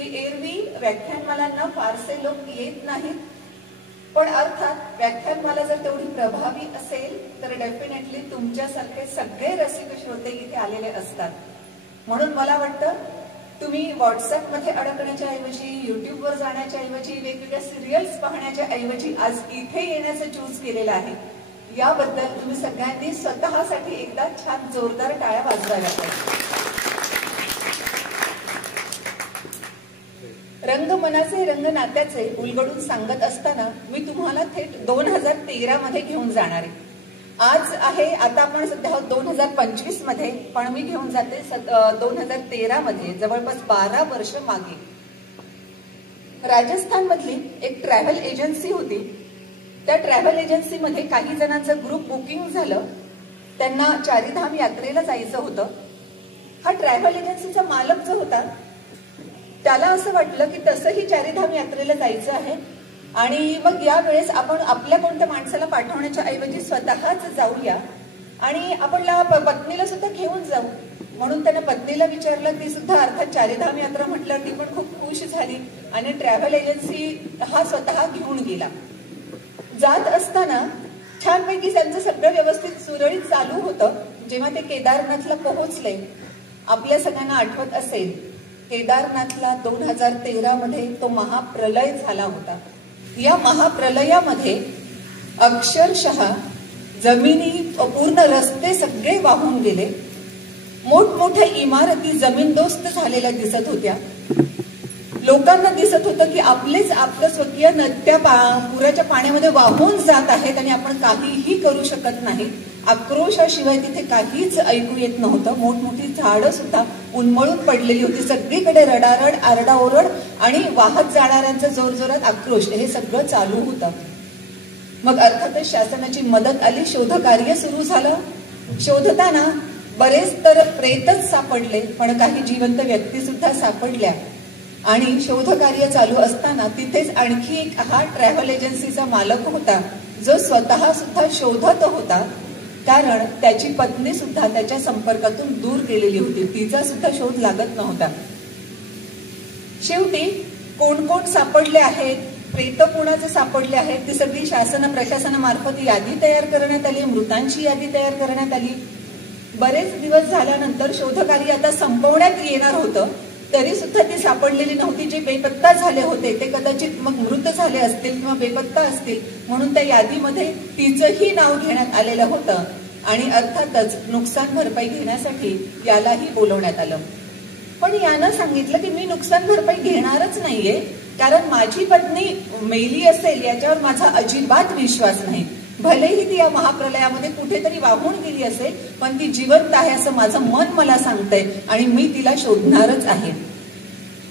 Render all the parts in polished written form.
की एरवी व्याख्यानमालांना फारसे लोक येत नाहीत, पण अर्थात व्याख्यानमाला जर तेवढी प्रभावी असेल तर डेफिनेटली तुमच्यासारखे सगळे रसिक श्रोते इथे आलेले असतात. म्हणून मला वाटतं तुम्ही व्हॉट्सअपमध्ये अडकण्याच्या ऐवजी, युट्यूबवर जाण्याच्या ऐवजी, वेगवेगळ्या सिरियल्स पाहण्याच्या ऐवजी आज इथे येण्याचं चूज केलेलं आहे. याबद्दल तुम्ही सगळ्यांनी स्वतःसाठी एकदा छान जोरदार टाळ्या वाजवायला पाहिजे. रंग मनाचे रंग नात्याचे उलगडून सांगत असताना मी तुम्हाला थेट 2013 मध्ये घेऊन जाणार आहे. आज आहे, आता आपण सध्या 2025 मध्ये, पण मी घेऊन जाते 2013 मध्ये, जवळपास 12 वर्ष मागे. राजस्थान मधली एक ट्रॅव्हल एजन्सी होती. त्या ट्रॅव्हल एजन्सीमध्ये काही जणांचं ग्रुप बुकिंग झालं. त्यांना चारीधाम यात्रेला जायचं होतं. हा ट्रॅव्हल एजन्सीचा मालक जो होता त्याला असं वाटलं की तसंही चारीधाम यात्रेला जायचं आहे आणि मग यावेळेस आपण आपल्या कोणत्या माणसाला पाठवण्याच्या ऐवजी स्वतःच जाऊया आणि आपण पत्नीला सुद्धा घेऊन जाऊ. म्हणून त्याने पत्नीला विचारलं. ती सुद्धा अर्थात चारीधाम यात्रा म्हटलं ती पण खूप खुश झाली आणि ट्रॅव्हल एजन्सी हा स्वतः घेऊन गेला. जात असताना छानपैकी त्यांचं सगळं व्यवस्थित सुरळीत चालू होतं. जेव्हा ते केदारनाथला पोहोचले, आपल्या सगळ्यांना आठवत असेल केदारनाथला 2013 मध्ये तो महाप्रलय झाला होता. या महाप्रलयामध्ये अक्षरशः जमिनी, पूर्ण रस्ते सगळे वाहून गेले. मोठमोठ्या इमारती जमीनदोस्त झालेल्या दिसत होत्या. लोकांना दिसत होतं की आपलं स्वकीय नद्या पुराच्या पाण्यामध्ये वाहून जात आहेत आणि आपण काहीही करू शकत नाही. आक्रोशाशिवाय तिथे काहीच ऐकू येत नव्हतं. मोठमोठी झाडं सुद्धा उन्मळून पडलेली होती. सगळीकडे रडारड, आरडाओरड आणि वाहत जाणाऱ्यांचा जोरजोरात आक्रोश, हे सगळं चालू होतं. मग अर्थातच शासनाची मदत आली. शोधकार्य सुरू झालं. शोधताना बरेच तर प्रेतच सापडले, पण काही जिवंत व्यक्ती सुद्धा सापडल्या. आणि शोधकार्य चालू असताना तिथेच आणखी एक हा ट्रॅव्हल एजन्सीचा मालक होता जो स्वतः सुद्धा शोधत होता, कारण त्याची पत्नी सुद्धा त्याच्या संपर्कातून दूर गेलेली होती. तिचा सुद्धा शोध लागत नव्हता. शेवटी कोण कोण सापडले आहेत, प्रेत कोणाचे सापडले आहेत, ती सगळी प्रशासनामार्फत यादी तयार करण्यात आली. मृतांची यादी तयार करण्यात आली. बरेच दिवस झाल्यानंतर शोधकार्य आता संपवण्यात येणार होतं, तरी सुद्धा ती सापडलेली नव्हती. जे बेपत्ता झाले होते ते कदाचित मग मृत झाले असतील किंवा बेपत्ता असतील, म्हणून त्या यादीमध्ये तिचंही नाव घेण्यात आलेलं होतं. आणि अर्थातच नुकसान भरपाई घेण्यासाठी यालाही बोलवण्यात आलं. पण यानं सांगितलं की मी नुकसान भरपाई घेणारच नाहीये, कारण माझी पत्नी मेली असेल याच्यावर माझा अजिबात विश्वास नाही. भलेही ती या महाप्रलयामध्ये कुठेतरी वाहून गेली असेल, पण ती जिवंत आहे असं माझं मन मला सांगतंय आणि मी तिला शोधणारच आहे.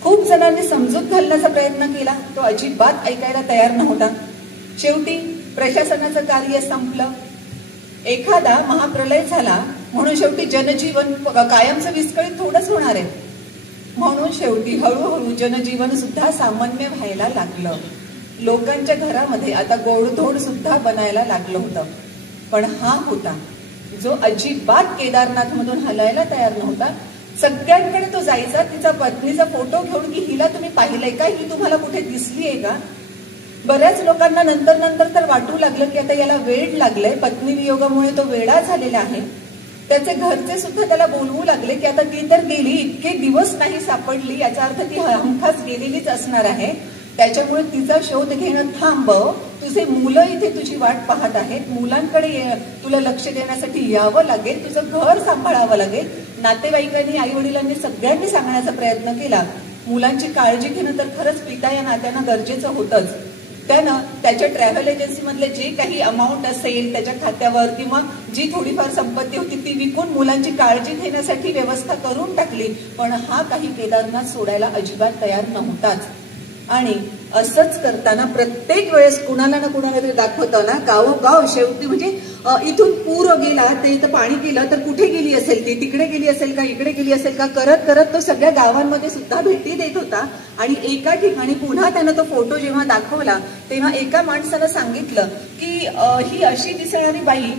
खूप जणांनी समजूत घालण्याचा प्रयत्न केला. तो अजिबात ऐकायला तयार नव्हता. शेवटी प्रशासनाचं कार्य संपलं. एखादा महाप्रलय झाला म्हणून शेवटी जनजीवन कायमचं विस्कळीत थोडंच होणार आहे. म्हणून शेवटी हळूहळू जनजीवन सुद्धा सामान्य व्हायला लागलं. लोकांच्या घरामध्ये आता गोडधोड सुद्धा बनायला लागलं होतं. पण हा होता जो अजिबात केदारनाथ मधून हलायला तयार नव्हता. सगळ्यांकडे तो जायचा, तिचा पत्नीचा फोटो घेऊन की हिला तुम्ही पाहिलंय का, ही तुम्हाला कुठे दिसलीये का. बऱ्याच लोकांना नंतर तर वाटू लागलं की आता याला वेड लागलंय, पत्नी वियोगामुळे तो वेडा झालेला आहे. त्याचे घरचे सुद्धा त्याला बोलवू लागले की आता ती तर गेली, इतके दिवस नाही सापडली, याचा अर्थ ती हमखास गेलेलीच असणार आहे. त्याच्यामुळे तिचा शोध घेणं थांबव. तुझे मुलं इथे तुझी वाट पाहत आहेत. मुलांकडे तुला लक्ष देण्यासाठी यावं लागेल. तुझं घर सांभाळावं लागेल. नातेवाईकांनी, आई वडिलांनी सगळ्यांनी सांगण्याचा प्रयत्न केला. मुलांची काळजी घेणं तर खरंच पिता या नात्यानं गरजेचं होतंच. त्यानं त्याच्या ट्रॅव्हल एजन्सी मधले जे काही अमाऊंट असेल त्याच्या खात्यावर किंवा जी थोडीफार संपत्ती होती ती विकून मुलांची काळजी घेण्यासाठी व्यवस्था करून टाकली. पण हा काही केदारनाथ सोडायला अजिबात तयार नव्हताच. आणि असंच करताना प्रत्येक वेळेस कुणाला ना कुणाला तरी दाखवतं ना, गावोगाव शेवटी म्हणजे इथून पूर गेला, ते इथं पाणी गेलं तर कुठे गेली असेल, ती तिकडे गेली असेल का, इकडे गेली असेल का, करत करत तो सगळ्या गावांमध्ये सुद्धा भेटी देत होता. आणि एका ठिकाणी पुन्हा त्यानं तो फोटो जेव्हा दाखवला तेव्हा एका माणसानं सांगितलं की ही अशी दिसणारी बाई,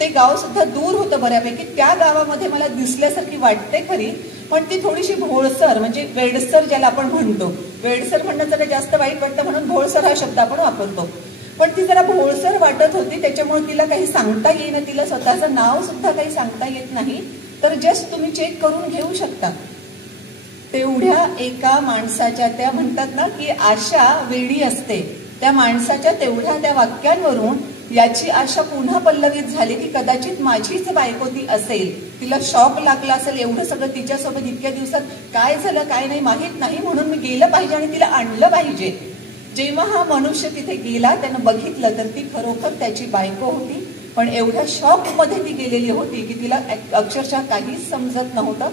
ते गाव सुद्धा दूर होतं बऱ्यापैकी, त्या गावामध्ये मला दिसल्यासारखी वाटते खरी, पण ती थोडीशी भोळसर, म्हणजे वेडसर ज्याला आपण म्हणतो, वेडसर म्हणणं जरा जास्त वाईट वाटतं म्हणून भोळसर हा शब्द आपण वापरतो, पण ती जरा भोळसर वाटत होती. त्याच्यामुळे तिला काही सांगता येईना, तिला स्वतःचं नाव सुद्धा काही सांगता येत नाही. तर जस्ट तुम्ही चेक करून घेऊ शकता. तेवढ्या एका माणसाच्या, त्या म्हणतात ना की आशा वेडी असते, त्या माणसाच्या तेवढ्या त्या वाक्यांवरून याची आशा पुन्हा पल्लवित झाली की कदाचित माझीच बायको ती असेल. तिला शॉक लागला असेल, एवढं सगळं तिच्यासोबत इतक्या दिवसात काय झालं काय नाही माहीत नाही, म्हणून मी गेलं पाहिजे आणि तिला आणलं पाहिजे. जेव्हा हा मनुष्य तिथे गेला, त्यानं बघितलं तर ती खरोखर त्याची बायको होती. पण एवढ्या शॉक मध्ये ती गेलेली होती की तिला अक्षरशः काहीच समजत नव्हतं.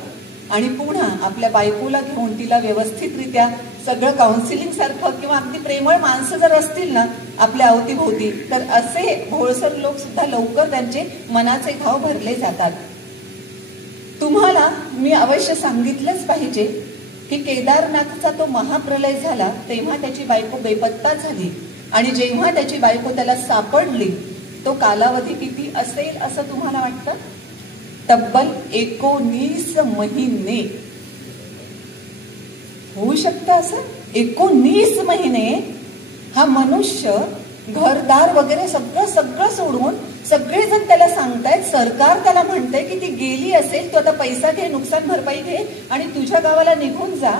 आणि पुन्हा आपल्या बायकोला घेऊन तिला व्यवस्थितरित्या सगळं काउन्सिलिंग सारखं, किंवा अगदी प्रेमळ माणसं जर असतील ना आपल्या अवतीभोवती, तर असे भोळसर लोक सुद्धा लवकर त्यांचे मनाचे घाव भरले जातात. तुम्हाला मी अवश्य सांगितलंच पाहिजे की केदारनाथचा तो महाप्रलय झाला तेव्हा त्याची बायको बेपत्ता झाली, आणि जेव्हा त्याची बायको त्याला सापडली तो कालावधी किती असेल असं तुम्हाला वाटतं? तब्बल 19 महिने. होऊ शकतं असं? 19 महिने हा मनुष्य घरदार वगैरे सगळं सोडून, सगळेजण त्याला सांगतायत, सरकार त्याला म्हणतंय की ती गेली असेल, तू आता पैसा घे, नुकसान भरपाई घे आणि तुझ्या गावाला निघून जा.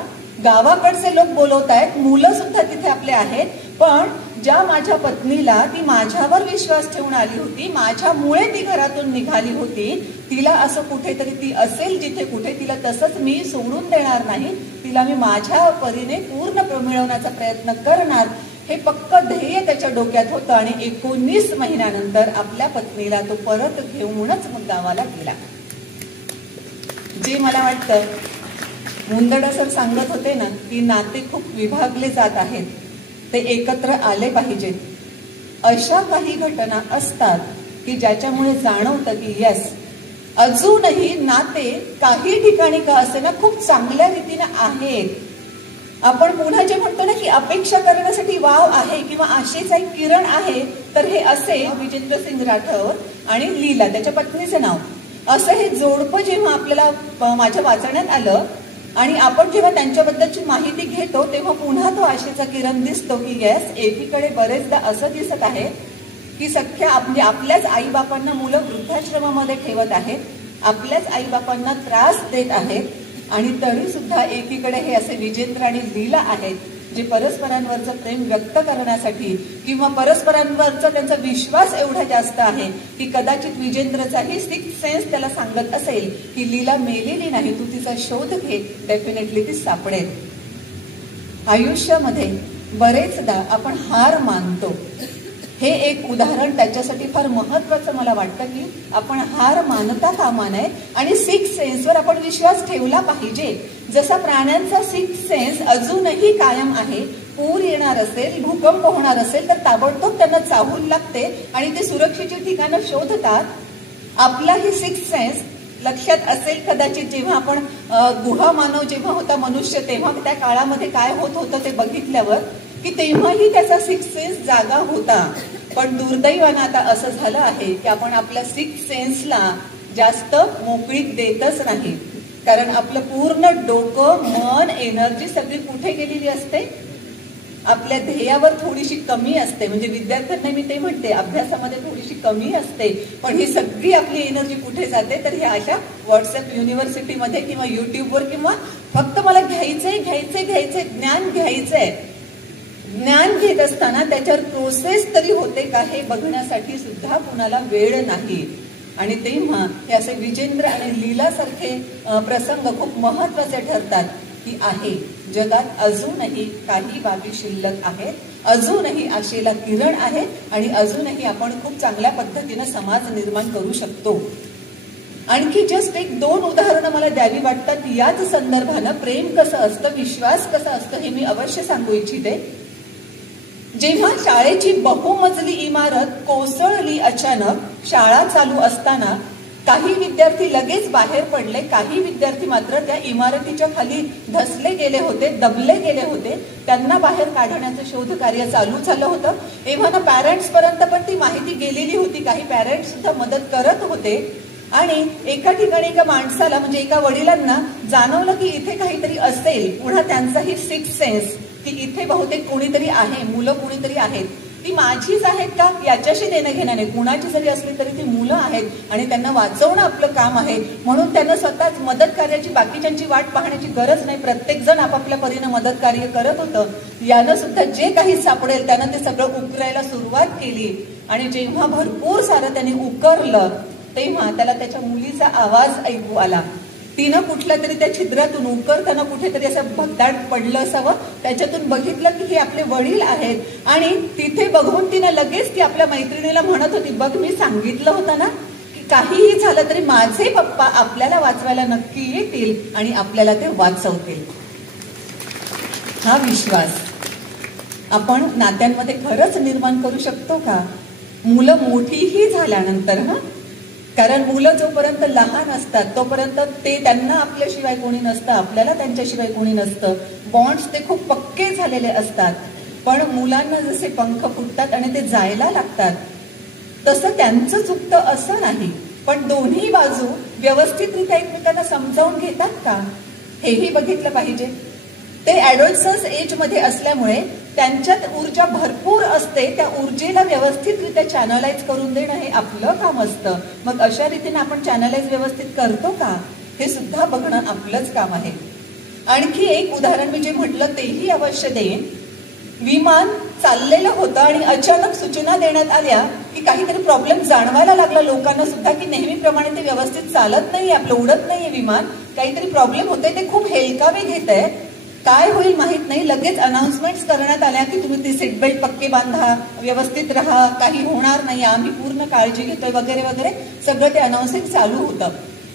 गावाकडचे लोक बोलवतायत, मुलं सुद्धा तिथे आपले आहेत, पण ज्या माझ्या पत्नीला, ती माझ्यावर विश्वास ठेवून आली होती, माझ्यामुळे ती घरातून निघाली होती, तिला असं कुठेतरी ती असेल जिथे कुठे, तिला तसंच मी सोडून देणार नाही, तिला मी माझ्या परीने पूर्ण मिळवण्याचा प्रयत्न करणार, हे पक्क ध्येय त्याच्या डोक्यात होतं. आणि 19 महिन्यानंतर आपल्या पत्नीला तो परत घेऊनच गावाला गेला. जे मला वाटतं, मुंदडा सर सांगत होते ना की नाते खूप विभागले जात आहेत, ते एकत्र आले पाहिजेत. अशा काही घटना असतात की ज्याच्यामुळे जाणवतं की यस, अजूनही नाते काही ठिकाणी का असे ना खूप चांगल्या रीतीने आहेत. आपण पुन्हा जे म्हणतो ना की अपेक्षा करण्यासाठी वाव आहे किंवा आशेचा एक किरण आहे, तर हे असे विजेंद्र सिंग राठौर आणि लीला, त्याच्या पत्नीचे नाव, असं हे जोडपं जेव्हा आपल्याला माझ्या वाचण्यात आलं आणि आपण जेव्हा त्यांच्याबद्दलची माहिती घेतो तेव्हा पुन्हा तो आशेचा किरण दिसतो की येस, एकीकडे बरेचदा असं दिसत आहे की सख्या आपल्याच आईबापांना मुलं वृद्धाश्रमामध्ये ठेवत आहेत, आपल्याच आईबापांना त्रास देत आहेत, आणि तरी सुद्धा एकीकडे हे असे विजेंद्र आणि लीला आहेत जे परस्परांवरचं प्रेम व्यक्त करण्यासाठी किंवा परस्परांवरचा त्यांचा विश्वास एवढा जास्त आहे की कदाचित विजेंद्रचाही सिक्स्थ सेन्स त्याला सांगत असेल की लीला मेलेली नाही, तू तिचा शोध घे, डेफिनेटली ती सापडेल. आयुष्यामध्ये बरेचदा आपण हार मानतो. हे एक उदाहरण त्याच्यासाठी फार महत्वाचं मला वाटतं की आपण हार मानता कामा नये आणि सिक्स्थ सेन्सवर आपण विश्वास ठेवला पाहिजे. जसा प्राण्यांचा सिक्स्थ सेन्स अजूनही कायम आहे, पूर येणार असेल, भूकंप होणार असेल तर ताबडतोब त्यांना चाहूल लागते आणि ते सुरक्षेची ठिकाणं शोधतात. आपलाही सिक्स्थ सेन्स लक्षात असेल कदाचित, जेव्हा आपण गुहा मानव जेव्हा होता मनुष्य, तेव्हा त्या काळामध्ये काय होत होतं ते बघितल्यावर की तेव्हाही त्याचा सिक्स्थ सेन्स जागा होता. पण दुर्दैवानं आता असं झालं आहे की आपण आपल्या सिक्स्थ सेन्सला जास्त मोकळीक देतच नाही, कारण आपलं पूर्ण डोकं, मन, एनर्जी सगळी कुठे गेलेली असते? आपल्या ध्येयावर थोडीशी कमी असते. म्हणजे विद्यार्थ्यांना मी ते म्हणते, अभ्यासामध्ये थोडीशी कमी असते, पण ही सगळी आपली एनर्जी कुठे जाते? तर ह्या अशा व्हॉट्सअप युनिव्हर्सिटीमध्ये किंवा युट्यूबवर, किंवा फक्त मला घ्यायचंय ज्ञान घ्यायचंय. ज्ञान घेत असताना त्याच्यावर प्रोसेस तरी होते का हे बघण्यासाठी सुद्धा कुणाला वेळ नाही. आणि तेव्हा हे असे विजेंद्र आणि लीला सारखे प्रसंग खूप महत्वाचे ठरतात की आहे जगात अजूनही काही बाबी शिल्लक आहेत, अजूनही आशेला किरण आहे आणि अजूनही आपण खूप चांगल्या पद्धतीने समाज निर्माण करू शकतो. आणखी जस्ट 1-2 उदाहरणं मला द्यावी वाटतात याच संदर्भानं. प्रेम कसं असतं, विश्वास कसा असतं हे मी अवश्य सांगू इच्छिते. जेव्हा शाळेची बहुमजली इमारत कोसळली अचानक, शाळा चालू असताना काही विद्यार्थी लगेच बाहेर पडले, काही विद्यार्थी मात्र त्या इमारतीच्या खाली धसले गेले होते, दबले गेले होते. त्यांना बाहेर काढण्याचं शोध कार्य चालू झालं होतं. इव्हन पॅरेंट्स पर्यंत पण ती माहिती गेलेली होती, काही पॅरेंट्स सुद्धा मदत करत होते. आणि एका ठिकाणी एका माणसाला म्हणजे एका वडिलांना जाणवलं की इथे काहीतरी असेल. पुन्हा त्यांचाही सिक्स सेन्स की इथे बहुतेक कोणीतरी आहे, मुलं कोणीतरी आहेत. ती माझीच आहेत का याच्याशी देणं घेणं नाही. कुणाची जरी असली तरी ती मुलं आहेत आणि त्यांना वाचवणं आपलं काम आहे. म्हणून त्यांना स्वतःच मदत कार्याची बाकीच्यांची वाट पाहण्याची गरज नाही. प्रत्येक जण आपापल्या परीनं मदत कार्य करत होतं. यानं सुद्धा जे काही सापडेल त्यानं ते सगळं उकरायला सुरुवात केली. आणि जेव्हा भरपूर सारं त्यांनी उकरलं तेव्हा त्याला त्याच्या मुलीचा आवाज ऐकू आला. तिनं कुठल्या तरी त्या छिद्रातून उकरताना कुठेतरी असं भगदाड पडलं असावं. त्याच्यातून बघितलं की हे आपले वडील आहेत आणि तिथे बघून तिनं लगेच ती आपल्या मैत्रिणीला म्हणत होती, बघ मी सांगितलं होतं ना की काहीही झालं तरी माझे पप्पा आपल्याला वाचवायला नक्की येतील आणि आपल्याला ते वाचवतील. हा विश्वास आपण नात्यांमध्ये खरंच निर्माण करू शकतो का? मुलं मोठीही झाल्यानंतर कारण मुलं जोपर्यंत लहान असतात तोपर्यंत त्यांना आपल्याशिवाय कोणी नसतं, आपल्याला त्यांच्याशिवाय कोणी नसतं. बॉन्ड्स ते खूप पक्के झालेले असतात. पण मुलांना जसे पंख फुटतात आणि ते जायला लागतात तसं त्यांचं चुकतं असं नाही. पण दोन्ही बाजू व्यवस्थितरित्या एकमेकांना समजावून घेतात का हेही बघितलं पाहिजे. ते ॲडोलसन्स एज मध्ये असल्यामुळे त्यांच्यात ऊर्जा भरपूर असते. त्या ऊर्जेला व्यवस्थितरित्या चॅनलाइज करून देणं हे आपलं काम असतं. मग अशा रीतीने आपण चॅनलाइज व्यवस्थित करतो का हे सुद्धा बघणं आपलंच काम आहे. आणखी एक उदाहरण मी जे म्हटलं तेही अवश्य देईन. विमान चाललेलं होतं आणि अचानक सूचना देण्यात आल्या की काहीतरी प्रॉब्लेम जाणवायला लागला लोकांना सुद्धा की नेहमीप्रमाणे ते व्यवस्थित चालत नाहीये, आपलं उडत नाहीये विमान, काहीतरी प्रॉब्लेम होते, ते खूप हेलकावे घेत आहे. काय होईल माहित नाही. लगेच अनाउन्समेंट्स करण्यात आल्या की तुम्ही ती सीट बेल्ट पक्के बांधा, व्यवस्थित राहा, काही होणार नाही, आम्ही पूर्ण काळजी घेतोय वगैरे वगैरे सगळं ते अनाउन्सिंग चालू होतं.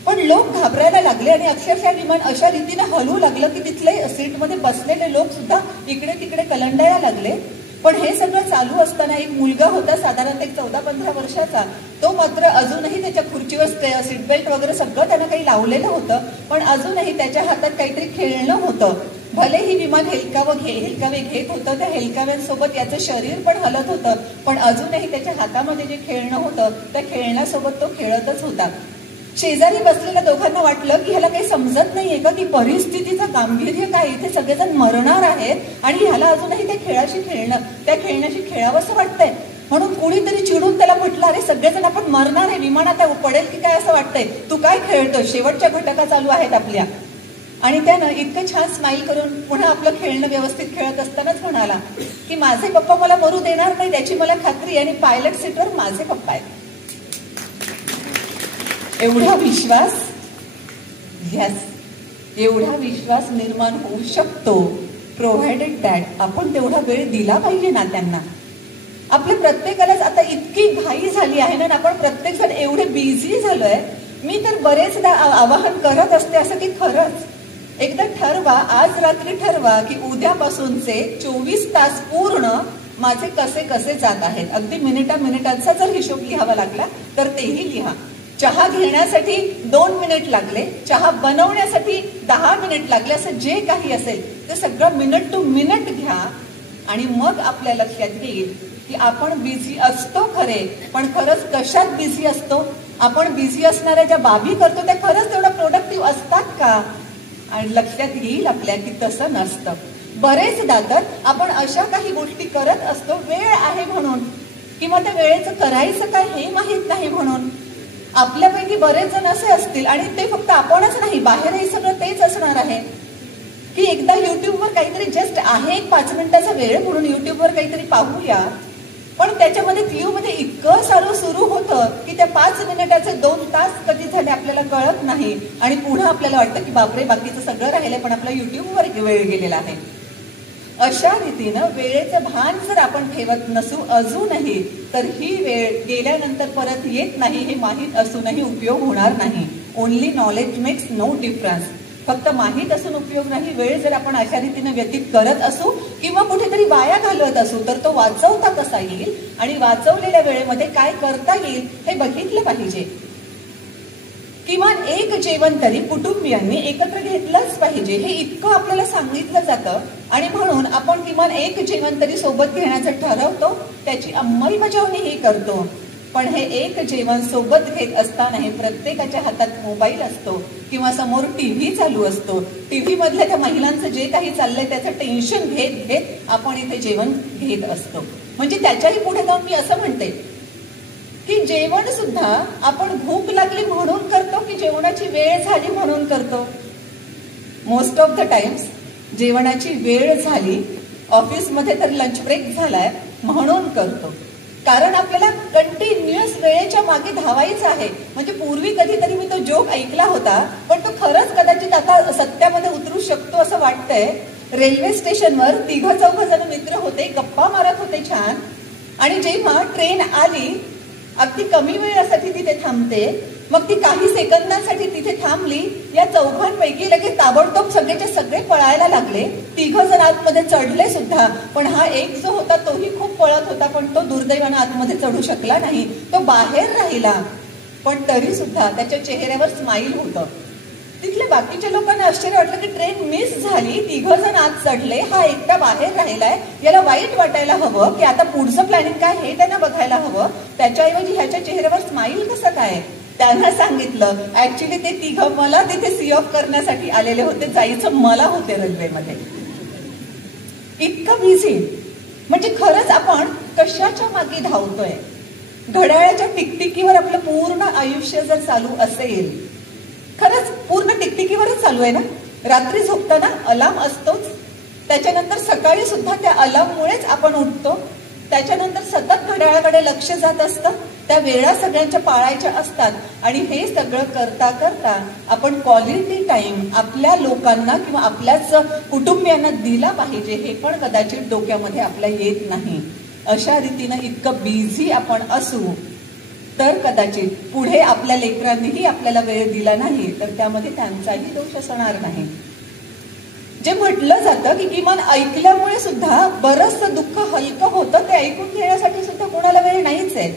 पण लोक घाबरायला लागले आणि अक्षरशः विमान अशा रीतीने हलू लागलं की तिथले सीटमध्ये बसलेले लोक सुद्धा इकडे तिकडे कलंडायला लागले. पण हे सगळं चालू असताना एक मुलगा होता साधारणतः 14-15 वर्षाचा. तो मात्र अजूनही त्याच्या खुर्चीवर सीट बेल्ट वगैरे सगळं त्यानं काही लावलेलं होतं. पण अजूनही त्याच्या हातात काहीतरी खेळणं होतं. भलेही विमान हेलकावे घेत होतं, त्या हेलकाव्यांसोबत याचं शरीर पण हलत होतं. पण अजूनही त्याच्या हातामध्ये जे खेळणं होतं त्या खेळण्यासोबत तो खेळतच होता. शेजारी बसलेल्या दोघांना वाटलं की ह्याला काही समजत नाहीये का की परिस्थितीचं गांभीर्य काय, इथे सगळेजण मरणार आहेत आणि ह्याला अजूनही त्या खेळण्याशी खेळावंसं वाटतंय. म्हणून कुणीतरी चिडून त्याला म्हटलं, अरे सगळेजण आपण मरणार आहे, विमान आता पडेल की काय असं वाटतंय, तू काय खेळतोय, शेवटच्या घटका चालू आहेत आपल्या. आणि त्यानं इतकं छान स्माईल करून पुन्हा आपलं खेळणं व्यवस्थित खेळत असतानाच म्हणाला की माझे पप्पा मला मरू देणार नाही त्याची मला खात्री आहे आणि पायलट सीटवर माझे पप्पा आहेत. एवढा विश्वास, एवढा विश्वास निर्माण होऊ शकतो प्रोव्हाइडेड दॅट आपण तेवढा वेळ दिला पाहिजे ना त्यांना. आपल्या प्रत्येकालाच आता इतकी घाई झाली आहे ना, आपण प्रत्येक जण एवढे बिझी झालोय. मी तर बरेचदा आवाहन करत असते असं की खरंच एकदा ठरवा, आज रात्री ठरवा की उद्यापासूनचे 24 तास पूर्ण माझे कसे कसे जात आहेत. अगदी मिनिटांचा जर हिशोब लिहावा लागला तर तेही लिहा. चहा घेण्यासाठी 2 मिनिट लागले, चहा बनवण्यासाठी 10 मिनिट लागले, असं जे काही असेल ते सगळं मिनिट टू मिनिट घ्या. आणि मग आपल्या लक्षात येईल की आपण बिझी असतो खरे, पण खरंच कशात बिझी असतो. आपण बिझी असणाऱ्या ज्या बाबी करतो त्या खरंच तेवढं प्रोडक्टिव्ह असतात का. आणि लक्षात येईल आपल्या की तसं नसतं. बरेचदा तर आपण अशा काही गोष्टी करत असतो वेळ आहे म्हणून, किंवा त्या वेळेचं करायचं काय हे माहीत नाही म्हणून. आपल्यापैकी बरेच जण असे असतील आणि ते फक्त आपणच नाही, बाहेरही सगळं तेच असणार आहे की एकदा युट्यूबवर काहीतरी जस्ट आहे 5 मिनिटाचा वेळ म्हणून युट्यूबवर काहीतरी पाहूया, पण त्याच्यामध्ये क्ल्यूमध्ये इतकं सारं सुरू होतं की त्या 5 मिनिटाचे 2 तास कधी झाले आपल्याला कळत नाही. आणि पुन्हा आपल्याला वाटतं की बापरे बाकीचं सगळं राहिलंय पण आपला युट्यूबवर वेळ गेलेला आहे. अशा रीतीनं वेळेचं भान जर आपण ठेवत नसू अजूनही तर ही वेळ गेल्यानंतर परत येत नाही हे माहीत असूनही उपयोग होणार नाही. Only knowledge makes no difference. फक्त माहीत असून उपयोग नाही. वेळ जर आपण अशा रीतीने व्यतीत करत असू किंवा कुठेतरी वाया घालवत असू तर तो वाचवता कसा येईल आणि वाचवलेल्या वेळेमध्ये काय करता येईल हे बघितलं पाहिजे. किमान एक जेवण तरी कुटुंबियांनी एकत्र घेतलंच पाहिजे हे इतकं आपल्याला सांगितलं जातं आणि म्हणून आपण किमान एक जेवण तरी सोबत घेण्याचं ठरवतो, त्याची अंमलबजावणीही करतो. पण हे एक जेवण सोबत घेत असताना हे प्रत्येकाच्या हातात मोबाईल असतो किंवा समोर टीव्ही चालू असतो. टीव्ही मधल्या त्या महिलांचं जे काही चाललंय त्याचं टेन्शन घेत घेत आपण इथे जेवण घेत असतो. म्हणजे त्याच्याही पुढे जाऊन मी असं म्हणते की जेवण सुद्धा आपण भूक लागली म्हणून करतो की जेवणाची वेळ झाली म्हणून करतो. मोस्ट ऑफ द टाइम्स जेवणाची वेळ झाली, ऑफिसमध्ये तर लंच ब्रेक झालाय म्हणून करतो. कारण आपल्याला कंटिन्युअस वेळेच्या मागे धावायचं आहे. म्हणजे पूर्वी कधीतरी मी तो जोक ऐकला होता, पण तो खरंच कदाचित आता सत्यामध्ये उतरू शकतो असं वाटतंय. रेल्वे स्टेशनवर 3-4 जण मित्र होते, गप्पा मारत होते छान, आणि जेव्हा ट्रेन आली अगदी कमी वेळासाठी तिथे थांबते, मग ती काही सेकंदांसाठी तिथे थांबली. या 4घांपैकी लगेच ताबडतोब सगळेच्या सगळे पळायला लागले. 3 जण आतमध्ये चढले सुद्धा, पण हा एक जो होता तोही खूप पळत होता, पण तो दुर्दैवानं आतमध्ये चढू शकला नाही. तो बाहेर राहिला, पण तरी सुद्धा त्याच्या चेहऱ्यावर स्माईल होतं. तिथल्या बाकीच्या लोकांना आश्चर्य वाटलं की ट्रेन मिस झाली, 3 जण आत चढले, हा एकटा बाहेर राहिलाय, याला वाईट वाटायला हवं की आता पुढचं प्लॅनिंग काय हे त्यांना बघायला हवं. त्याच्याऐवजी ह्याच्या चेहऱ्यावर स्माईल कसं काय? त्यांना सांगितलं ऍक्च्युली ते 3 मला तिथे सी ऑफ करण्यासाठी आलेले होते, जायचं मला होते रेल्वेमध्ये. इतकं बिझी. म्हणजे खरंच आपण कशाच्या मागे धावतोय? घड्याळाच्या टिकटिकीवर आपलं पूर्ण आयुष्य जर चालू असेल, खरंच पूर्ण टिकटिकीवरच चालू आहे ना. रात्री झोपताना अलार्म असतोच, त्याच्यानंतर सकाळी सुद्धा त्या अलार्ममुळेच आपण उठतो, त्याच्यानंतर सतत घड्याळाकडे लक्ष जात असतं, त्या वेळा सगळ्यांच्या पाळायच्या असतात. आणि हे सगळं करता करता आपण क्वालिटी टाइम आपल्या लोकांना किंवा आपल्याच कुटुंबियांना दिला पाहिजे हे पण कदाचित डोक्यामध्ये आपल्या येत नाही. अशा रीतीनं इतकं बिझी आपण असू तर कदाचित पुढे आपल्या लेकरांनीही आपल्याला वेळ दिला नाही तर त्यामध्ये त्यांचाही दोष असणार नाही. जे म्हटलं जातं की किमान ऐकल्यामुळे सुद्धा बरंचसं दुःख हलकं होतं, ते ऐकून घेण्यासाठी सुद्धा कोणाला वेळ नाहीच आहे.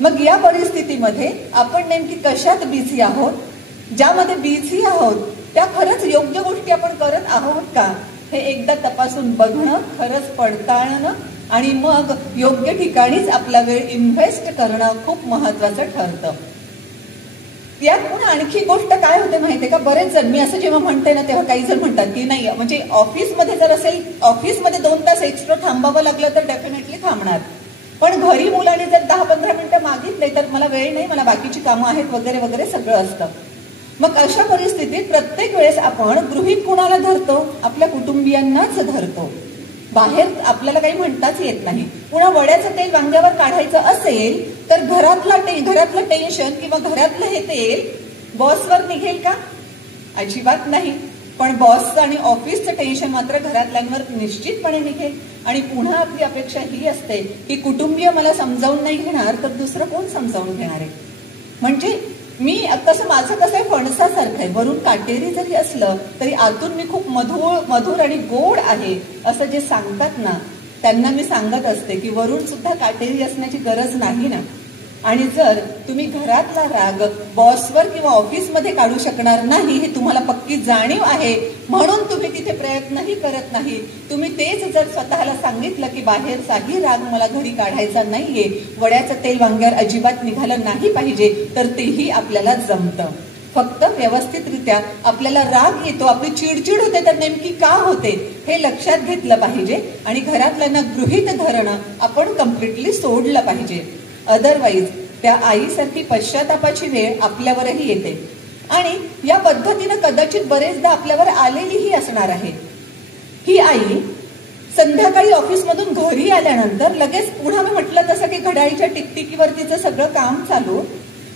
मग या परिस्थितीमध्ये आपण नेमकी कशात बिझी आहोत? ज्यामध्ये बिझी आहोत त्या खरंच योग्य गोष्टी आपण करत आहोत का हे एकदा तपासून बघणं, खरंच पडताळणं आणि मग योग्य ठिकाणीच आपला वेळ इन्व्हेस्ट करणं खूप महत्वाचं ठरतं. यात पुन्हा आणखी गोष्ट काय होते माहितीये का? बरेच जण, मी असं जेव्हा म्हणते ना तेव्हा काही जण म्हणतात की नाही, म्हणजे ऑफिसमध्ये जर असेल, ऑफिसमध्ये 2 तास एक्स्ट्रा थांबावं लागलं तर डेफिनेटली थांबणार, पण घरी मुलाने जर 10-15 मिनिटं मागितले तर मला वेळ नाही, मला बाकीची कामं आहेत वगैरे वगैरे सगळं असतं. मग अशा परिस्थितीत प्रत्येक वेळेस आपण गृहीत कुणाला धरतो? आपल्या कुटुंबियांनाच धरतो. बाहेर आपल्याला काही म्हणताच येत नाही. पुन्हा वड्याचं तेल वांग्यावर काढायचं असेल तर घरातलं टेन्शन किंवा घरातलं हे तेल बॉसवर निघेल का? अजिबात नाही. पण बॉसचं आणि ऑफिसचं टेन्शन मात्र घरातल्यांवर निश्चितपणे निघेल. आणि पुन्हा आपली अपेक्षा ही असते की कुटुंबीय मला समजावून नाही घेणार तर दुसरं कोण समजावून घेणार आहे? म्हणजे मी कसं, माझं कसं आहे, फणसासारखं आहे, वरून काटेरी जरी असलं तरी आतून मी खूप मधुर आणि गोड आहे असं जे सांगतात ना, त्यांना मी सांगत असते की वरून सुद्धा काटेरी असण्याची गरज नाही ना. आणि जर तुम्ही घरातला राग बॉसवर किंवा ऑफिसमध्ये काढू शकणार नाही हे तुम्हाला पक्की जाणीव आहे म्हणून तुम्ही तिथे प्रयत्नही करत नाही, तुम्ही तेच जर स्वतःला सांगितलं की बाहेरचाही राग मला घरी काढायचा नाहीये, वड्याचं तेल वांग्यावर अजिबात निघालं नाही पाहिजे, तर तेही आपल्याला जमतं. फक्त व्यवस्थितरित्या आपल्याला राग येतो, आपली चिडचिड होते, तर नेमकी का होते हे लक्षात घेतलं पाहिजे आणि घरातल्यांना गृहीत धरणं आपण कम्प्लिटली सोडलं पाहिजे. अदरवाईज त्या आईसारखी पश्चातापाची वेळ आपल्यावरही येते आणि या पद्धतीनं कदाचित बरेचदा आपल्यावर आलेलीही असणार आहे. ही आई संध्याकाळी ऑफिसमधून घरी आल्यानंतर लगेच पुन्हा मी म्हटलं तसं की घड्याळीच्या टिकटिकीवर तिचं सगळं काम चालू,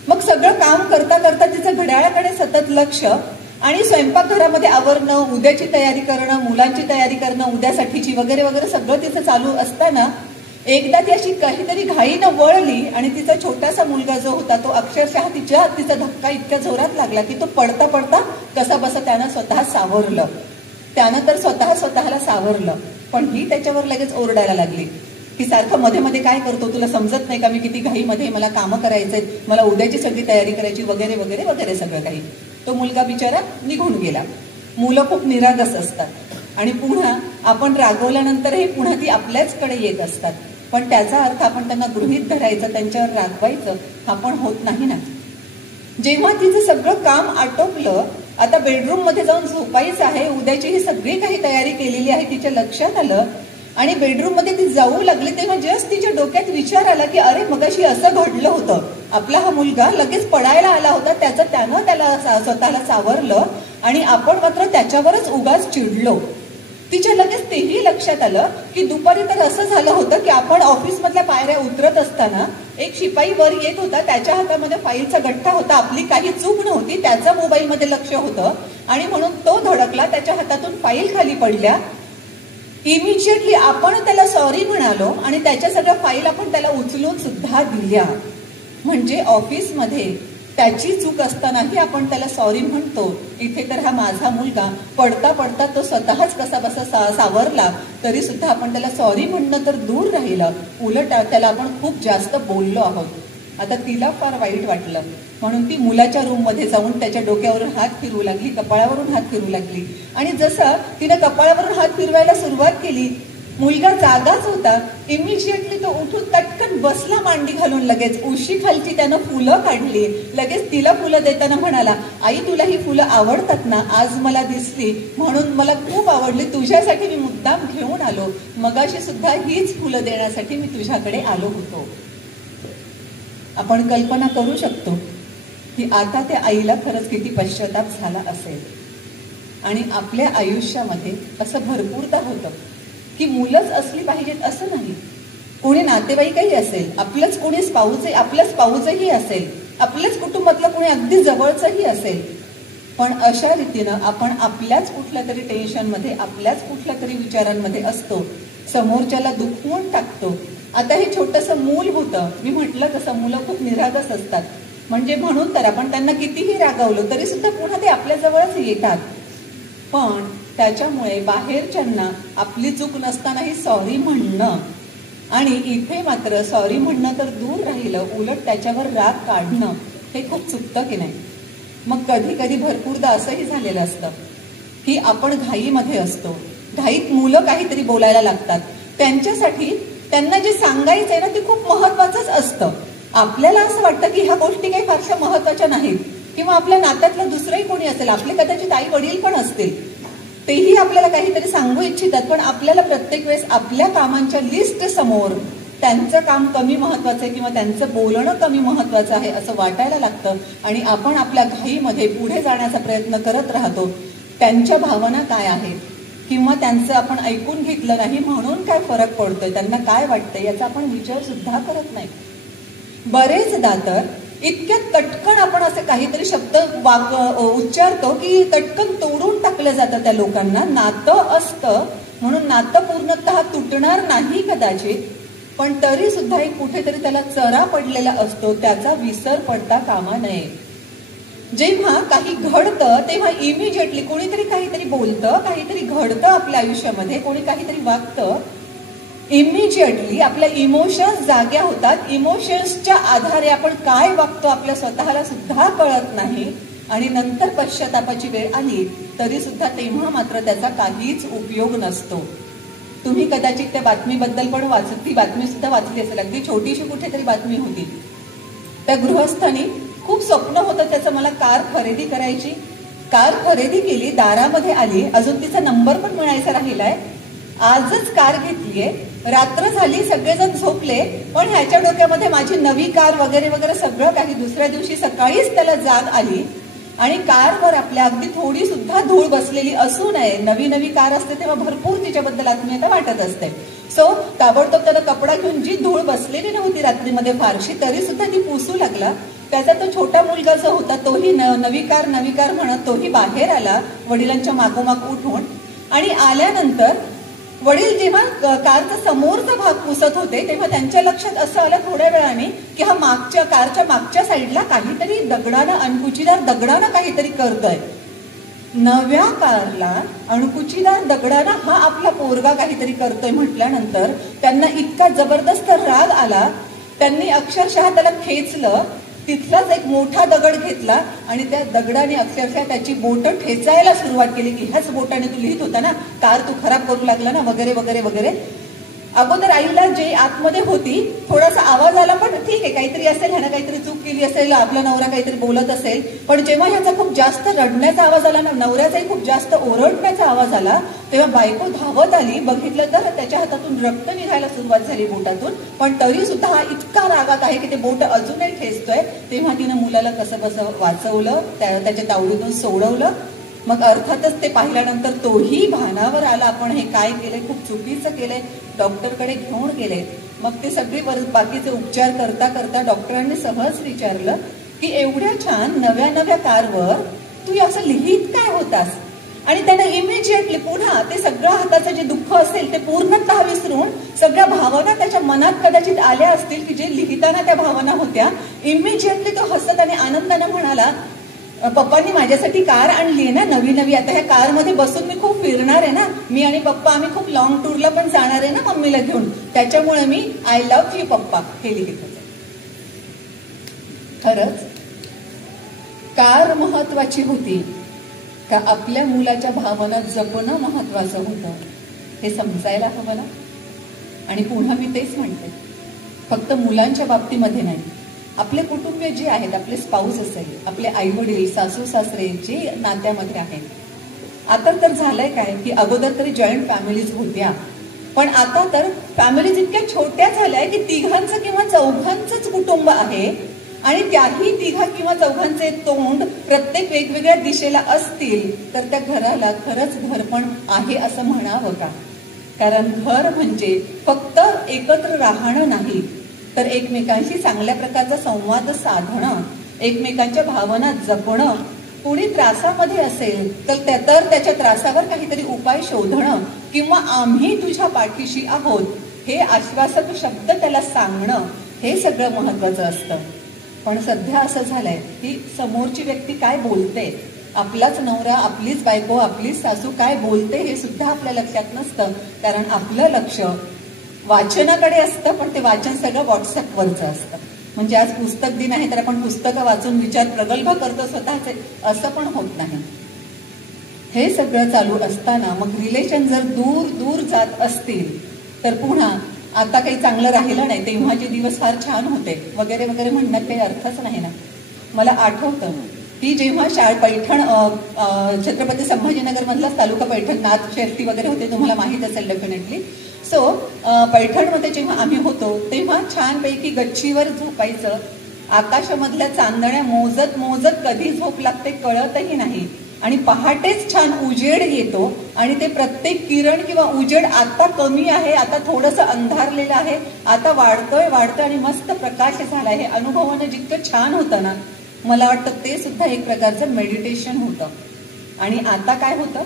मग सगळं काम करता करता तिचं घड्याळाकडे सतत लक्ष आणि स्वयंपाकघरामध्ये आवरणं, उद्याची तयारी करणं, मुलांची तयारी करणं, उद्यासाठीची वगैरे वगैरे सगळं तिचं चालू असताना एकदा ती अशी काहीतरी घाईनं वळली आणि तिचा छोटासा मुलगा जो होता तो अक्षरशः तिचा धक्का इतक्या जोरात लागला की तो पडता पडता कसा बसा त्यानं स्वतः सावरलं. त्यानं तर स्वतःला सावरलं, पण ही त्याच्यावर लगेच ओरडायला लागली की सारखं मध्ये मध्ये काय करतो, तुला समजत नाही का मी किती घाईमध्ये, मला कामं करायचंय, मला उद्याची सगळी तयारी करायची वगैरे वगैरे वगैरे सगळं काही. तो मुलगा बिचारा निघून गेला. मुलं खूप निरागस असतात आणि पुन्हा आपण रागवल्यानंतरही पुन्हा ती आपल्याचकडे येत असतात. पण त्याचा अर्थ आपण त्यांना गृहीत धरायचं, त्यांच्यावर रागवायचं हा पण होत नाही ना. जेव्हा तिचं सगळं काम आटोपलं, आता बेडरूम मध्ये जाऊन झोपायचं आहे, उद्याची ही सगळी काही तयारी केलेली आहे तिच्या लक्षात आलं आणि बेडरूम मध्ये ती जाऊ लागली, तेव्हा जस्ट तिच्या डोक्यात विचार आला की अरे मगाशी असं घडलं होतं, आपला हा मुलगा लगेच पडायला आला होता, त्यानं त्याला स्वतःला सावरलं आणि आपण मात्र त्याच्यावरच उगाच चिडलो. तिच्या लगेच तेही लक्षात आलं की दुपारी तर असं झालं होतं की आपण ऑफिसमधल्या पायऱ्या उतरत असताना एक शिपाई वर येत होता, त्याच्या हातामध्ये फाईलचा गठ्ठा होता, आपली काही चूक नव्हती, त्याचं मोबाईलमध्ये लक्ष होतं आणि म्हणून तो धडकला, त्याच्या हातातून फाईल खाली पडल्या. इमिजिएटली आपण त्याला सॉरी म्हणालो आणि त्याच्या सगळ्या फाईल आपण त्याला उचलून सुद्धा दिल्या. म्हणजे ऑफिसमध्ये त्याची चूक असतानाही आपण त्याला सॉरी म्हणतो. इथे तर हा माझा मुलगा पडता पडता तो स्वतःच कसा बसा सावरला, तरी सुद्धा आपण त्याला सॉरी म्हणणं तर दूर राहिलं, उलट त्याला आपण खूप जास्त बोललो आहोत. आता तिला फार वाईट वाटलं म्हणून ती मुलाच्या रूम मध्ये जाऊन त्याच्या डोक्यावरून हात फिरवू लागली, कपाळावरून हात फिरवू लागली. आणि जसं तिने कपाळावरून हात फिरवायला सुरुवात केली, मुलगा जागाच होता. इमिजिएटली तो उठून तटकन बसला मांडी घालून, लगेच उशी खालची त्यानं फुलं काढली, लगेच तिला फुलं देताना म्हणाला, आई तुला ही फुलं आवडतात ना, आज मला दिसली म्हणून मला खूप आवडली, तुझ्यासाठी मी मुद्दाम घेऊन आलो, मगाशी सुद्धा हीच फुलं देण्यासाठी मी तुझ्याकडे आलो होतो. आपण कल्पना करू शकतो की आता त्या आईला खरंच किती पश्चाताप झाला असेल. आणि आपल्या आयुष्यामध्ये असं भरपूरदा होतं की मुलंच असली पाहिजेत असं नाही, कोणी नातेवाईकही असेल, आपलंच कोणी स्पाऊसही असेल, आपल्याच कुटुंबातलं कोणी अगदी जवळचंही असेल, पण अशा रीतीनं आपण आपल्याच कुठल्या तरी टेन्शनमध्ये, आपल्याच कुठल्या तरी विचारांमध्ये असतो, समोरच्याला दुखवून टाकतो. आता हे छोटंसं मूल होतं, मी म्हटलं तसं मुलं खूप निरागस असतात, म्हणजे म्हणून तर आपण त्यांना कितीही रागवलं तरी सुद्धा पुन्हा ते आपल्या जवळच येतात. पण त्याच्यामुळे बाहेरच्यांना आपली चूक नसतानाही सॉरी म्हणणं आणि इथे मात्र सॉरी म्हणणं तर दूर राहिलं, उलट त्याच्यावर राग काढणं हे खूप चुकतं की नाही. मग कधी कधी भरपूरदा असंही झालेलं असतं की आपण घाईमध्ये असतो, घाईत मुलं काहीतरी बोलायला लागतात, त्यांच्यासाठी त्यांना जे सांगायचंय ना ते खूप महत्वाचंच असतं. आपल्याला असं वाटतं की ह्या गोष्टी काही फारशा महत्वाच्या नाहीत, किंवा आपल्या नात्यातलं दुसरंही कोणी असेल, आपले कदाचित आई वडील पण असतील, तेही आपल्याला काहीतरी सांगू इच्छितात, पण आपल्याला प्रत्येक वेळेस आपल्या कामांच्या लिस्ट समोर त्यांचं काम कमी महत्वाचं आहे किंवा त्यांचं बोलणं कमी महत्वाचं आहे असं वाटायला लागतं आणि आपण आपल्या घाईमध्ये पुढे जाण्याचा प्रयत्न करत राहतो. त्यांच्या भावना काय आहेत किंवा त्यांचं आपण ऐकून घेतलं नाही म्हणून काय फरक पडतोय, त्यांना काय वाटतंय याचा आपण विचार सुद्धा करत नाही. बरेचदा तर इतक्या तटकन आपण असे काहीतरी शब्द उच्चारतो की तटकन तोडून टाकलं जातं त्या लोकांना. नातं असतं म्हणून नातं पूर्णतः तुटणार नाही कदाचित, पण तरी सुद्धा एक कुठेतरी त्याला चरा पडलेला असतो, त्याचा विसर पडता कामा नये. जेव्हा काही घडतं तेव्हा इमिजिएटली कोणीतरी काहीतरी बोलतं, काहीतरी घडतं आपल्या आयुष्यामध्ये, कोणी काहीतरी वागतं, इमिजिएटली आपल्या इमोशन्स जाग्या होतात. इमोशन्सच्या आधारे आपण काय वागतो आपल्या स्वतःला सुद्धा कळत नाही आणि नंतर पश्चातापाची वेळ आली तरी सुद्धा तेव्हा मात्र त्याचा काहीच उपयोग नसतो. तुम्ही कदाचित त्या बातमीबद्दल पण ती बातमी सुद्धा वाचली असेल, अगदी छोटीशी कुठेतरी बातमी होती. त्या गृहस्थानी खूप स्वप्न होतं त्याचं, मला कार खरेदी करायची, कार खरेदी केली, दारामध्ये आली, अजून तिचा नंबर पण मिळायचा राहिलाय, आजच कार घेतलीये, रात्र झाली, सगळेजण झोपले, पण ह्याच्या डोक्यामध्ये माझी नवी कार वगैरे वगैरे सगळं काही. दुसऱ्या दिवशी सकाळीच त्याला जाग आली आणि कारवर आपल्या अगदी थोडी सुद्धा धूळ बसलेली असू नये. नवी नवी कार असते तेव्हा भरपूर तिच्याबद्दल आत्मीयता वाटत असते. सो ताबडतोब त्याला कपडा घेऊन जी धूळ बसलेली नव्हती रात्रीमध्ये फारशी, तरी सुद्धा ती पुसू लागला. त्याचा तो छोटा मुलगा जो होता तोही नवी कार म्हणत तोही बाहेर आला वडिलांच्या मागोमाग उठून. आणि आल्यानंतर वडील जेव्हा कारचा समोरचा भाग पुसत होते तेव्हा त्यांच्या लक्षात असं आलं थोड्या वेळाने की हा कारच्या मागच्या साईडला काहीतरी दगडानं, अणकुचीदार दगडानं काहीतरी करतोय. नव्या कारला अणकुचीदार दगडानं हा आपला पोरगा काहीतरी करतोय म्हटल्यानंतर त्यांना इतका जबरदस्त राग आला, त्यांनी अक्षरशः त्याला खेचलं, तिथलाच एक मोठा दगड घेतला आणि त्या दगडाने अक्षरशः त्याची बोटं ठेचायला सुरुवात केली की ह्याच बोटाने तू लिहित होता ना, कार तू खराब करू लागला ना, वगैरे वगैरे वगैरे. अगोदर आईला जे आतमध्ये होती थोडासा आवाज आला, पण ठीक आहे काहीतरी असेल, ह्यानं काहीतरी चूक केली असेल, आपला नवरा काहीतरी बोलत असेल. पण जेव्हा ह्याचा खूप जास्त रडण्याचा आवाज आला ना, नवऱ्याचाही खूप जास्त ओरडण्याचा आवाज आला, तेव्हा बायको धावत आली. बघितलं तर त्याच्या हातातून रक्त निघायला सुरुवात झाली बोटातून, पण तरी सुद्धा हा इतका रागात आहे की ते बोट अजूनही ठेचतोय. तेव्हा तिनं मुलाला कसं बसं वाचवलं, त्याच्या तावडीतून सोडवलं. मग अर्थातच ते पाहिल्यानंतर तोही भानावर आला, आपण हे काय केलंय, खूप चुकीचं केलंय, डॉक्टरकडे घेऊन गेले. मग ते सगळे बाकीचे उपचार करता करता डॉक्टरांनी सहज विचारलं की एवढ्या छान नव्या नव्या कारवर तू असं लिहित काय होतास. आणि त्यानं इमिजिएटली पुन्हा ते सगळं हाताचं जे दुःख असेल ते पूर्णतः विसरून सगळ्या भावना त्याच्या मनात कदाचित आल्या असतील की जे लिहिताना त्या भावना होत्या. इमिजिएटली तो हसत आणि आनंदानं म्हणाला, पप्पांनी माझ्यासाठी कार आणली आहे ना नवी नवी, आता ह्या कारमध्ये बसून मी खूप फिरणार आहे ना, मी आणि पप्पा आम्ही खूप लॉंग टूरला पण जाणार आहे ना मम्मीला घेऊन, त्याच्यामुळे मी आय लव्ह यू पप्पा हे लिहित होते. खरंच कार महत्वाची होती का आपल्या मुलाच्या भावना जपणं महत्वाचं होतं हे समजायला हवं ना. आणि पुन्हा मी तेच म्हणते, फक्त मुलांच्या बाबतीमध्ये नाही, आपले कुटुंबीय जे आहेत, आपले स्पाऊस असेल, आपले आई वडील, सासू सासरे जे नात्यामध्ये आहेत. आता तर झालंय काय की अगोदर तरी जॉईंट फॅमिलीज होत्या, पण आता तर फॅमिलीज इतक्या छोट्या झाल्या की तिघांचं किंवा चौघांचंच कुटुंब आहे. आणि त्याही तिघा किंवा चौघांचे तोंड प्रत्येक वेगवेगळ्या दिशेला असतील तर त्या घराला खरंच घरपण आहे असं म्हणावं का. कारण घर म्हणजे फक्त एकत्र राहणं नाही, तर एकमेकांशी चांगल्या प्रकारचा संवाद साधणं, एकमेकांच्या भावना जपणं. कोणी त्रासामध्ये असेल तर त्याच्या त्रासावर काहीतरी उपाय शोधणं किंवा आम्ही तुझ्या पाठीशी आहोत हे आश्वासक शब्द त्याला सांगणं, हे सगळं महत्वाचं असतं. पण सध्या असं झालंय की समोरची व्यक्ती काय बोलते, आपलाच नवरा, आपलीच बायको, आपलीच सासू काय बोलते हे सुद्धा आपल्या लक्षात नसतं. कारण आपलं लक्ष वाचनाकडे असतं, पण ते वाचन सगळं व्हॉट्सअपवरचं असतं. म्हणजे आज पुस्तक दिन आहे तर आपण पुस्तकं वाचून विचार प्रगल्भ करतो स्वतःचे, असं पण होत नाही. हे सगळं चालू असताना मग रिलेशन जर दूर दूर जात असतील तर पुन्हा आता काही चांगलं राहिलं नाही, तेव्हाचे दिवस फार छान होते वगैरे वगैरे म्हणण्यात काही अर्थच नाही ना. मला आठवतं की जेव्हा पैठण छत्रपती संभाजीनगर मधला तालुका पैठण नाथ शेट्टी वगैरे होते, तुम्हाला माहित असेल डेफिनेटली. सो पैठणमध्ये जेव्हा आम्ही होतो तेव्हा छानपैकी गच्चीवर झोपायचं, आकाशामधल्या चांदण्या मोजत मोजत कधी झोप लागते कळतही नाही. आणि पहाटेच छान उजेड येतो आणि ते प्रत्येक किरण किंवा उजेड आता कमी आहे, आता थोडंसं अंधारलेलं आहे, आता वाढतोय आणि मस्त प्रकाश झाला. हे अनुभवणं जितकं छान होतं ना, मला वाटतं ते सुद्धा एक प्रकारचं मेडिटेशन होतं. आणि आता काय होतं,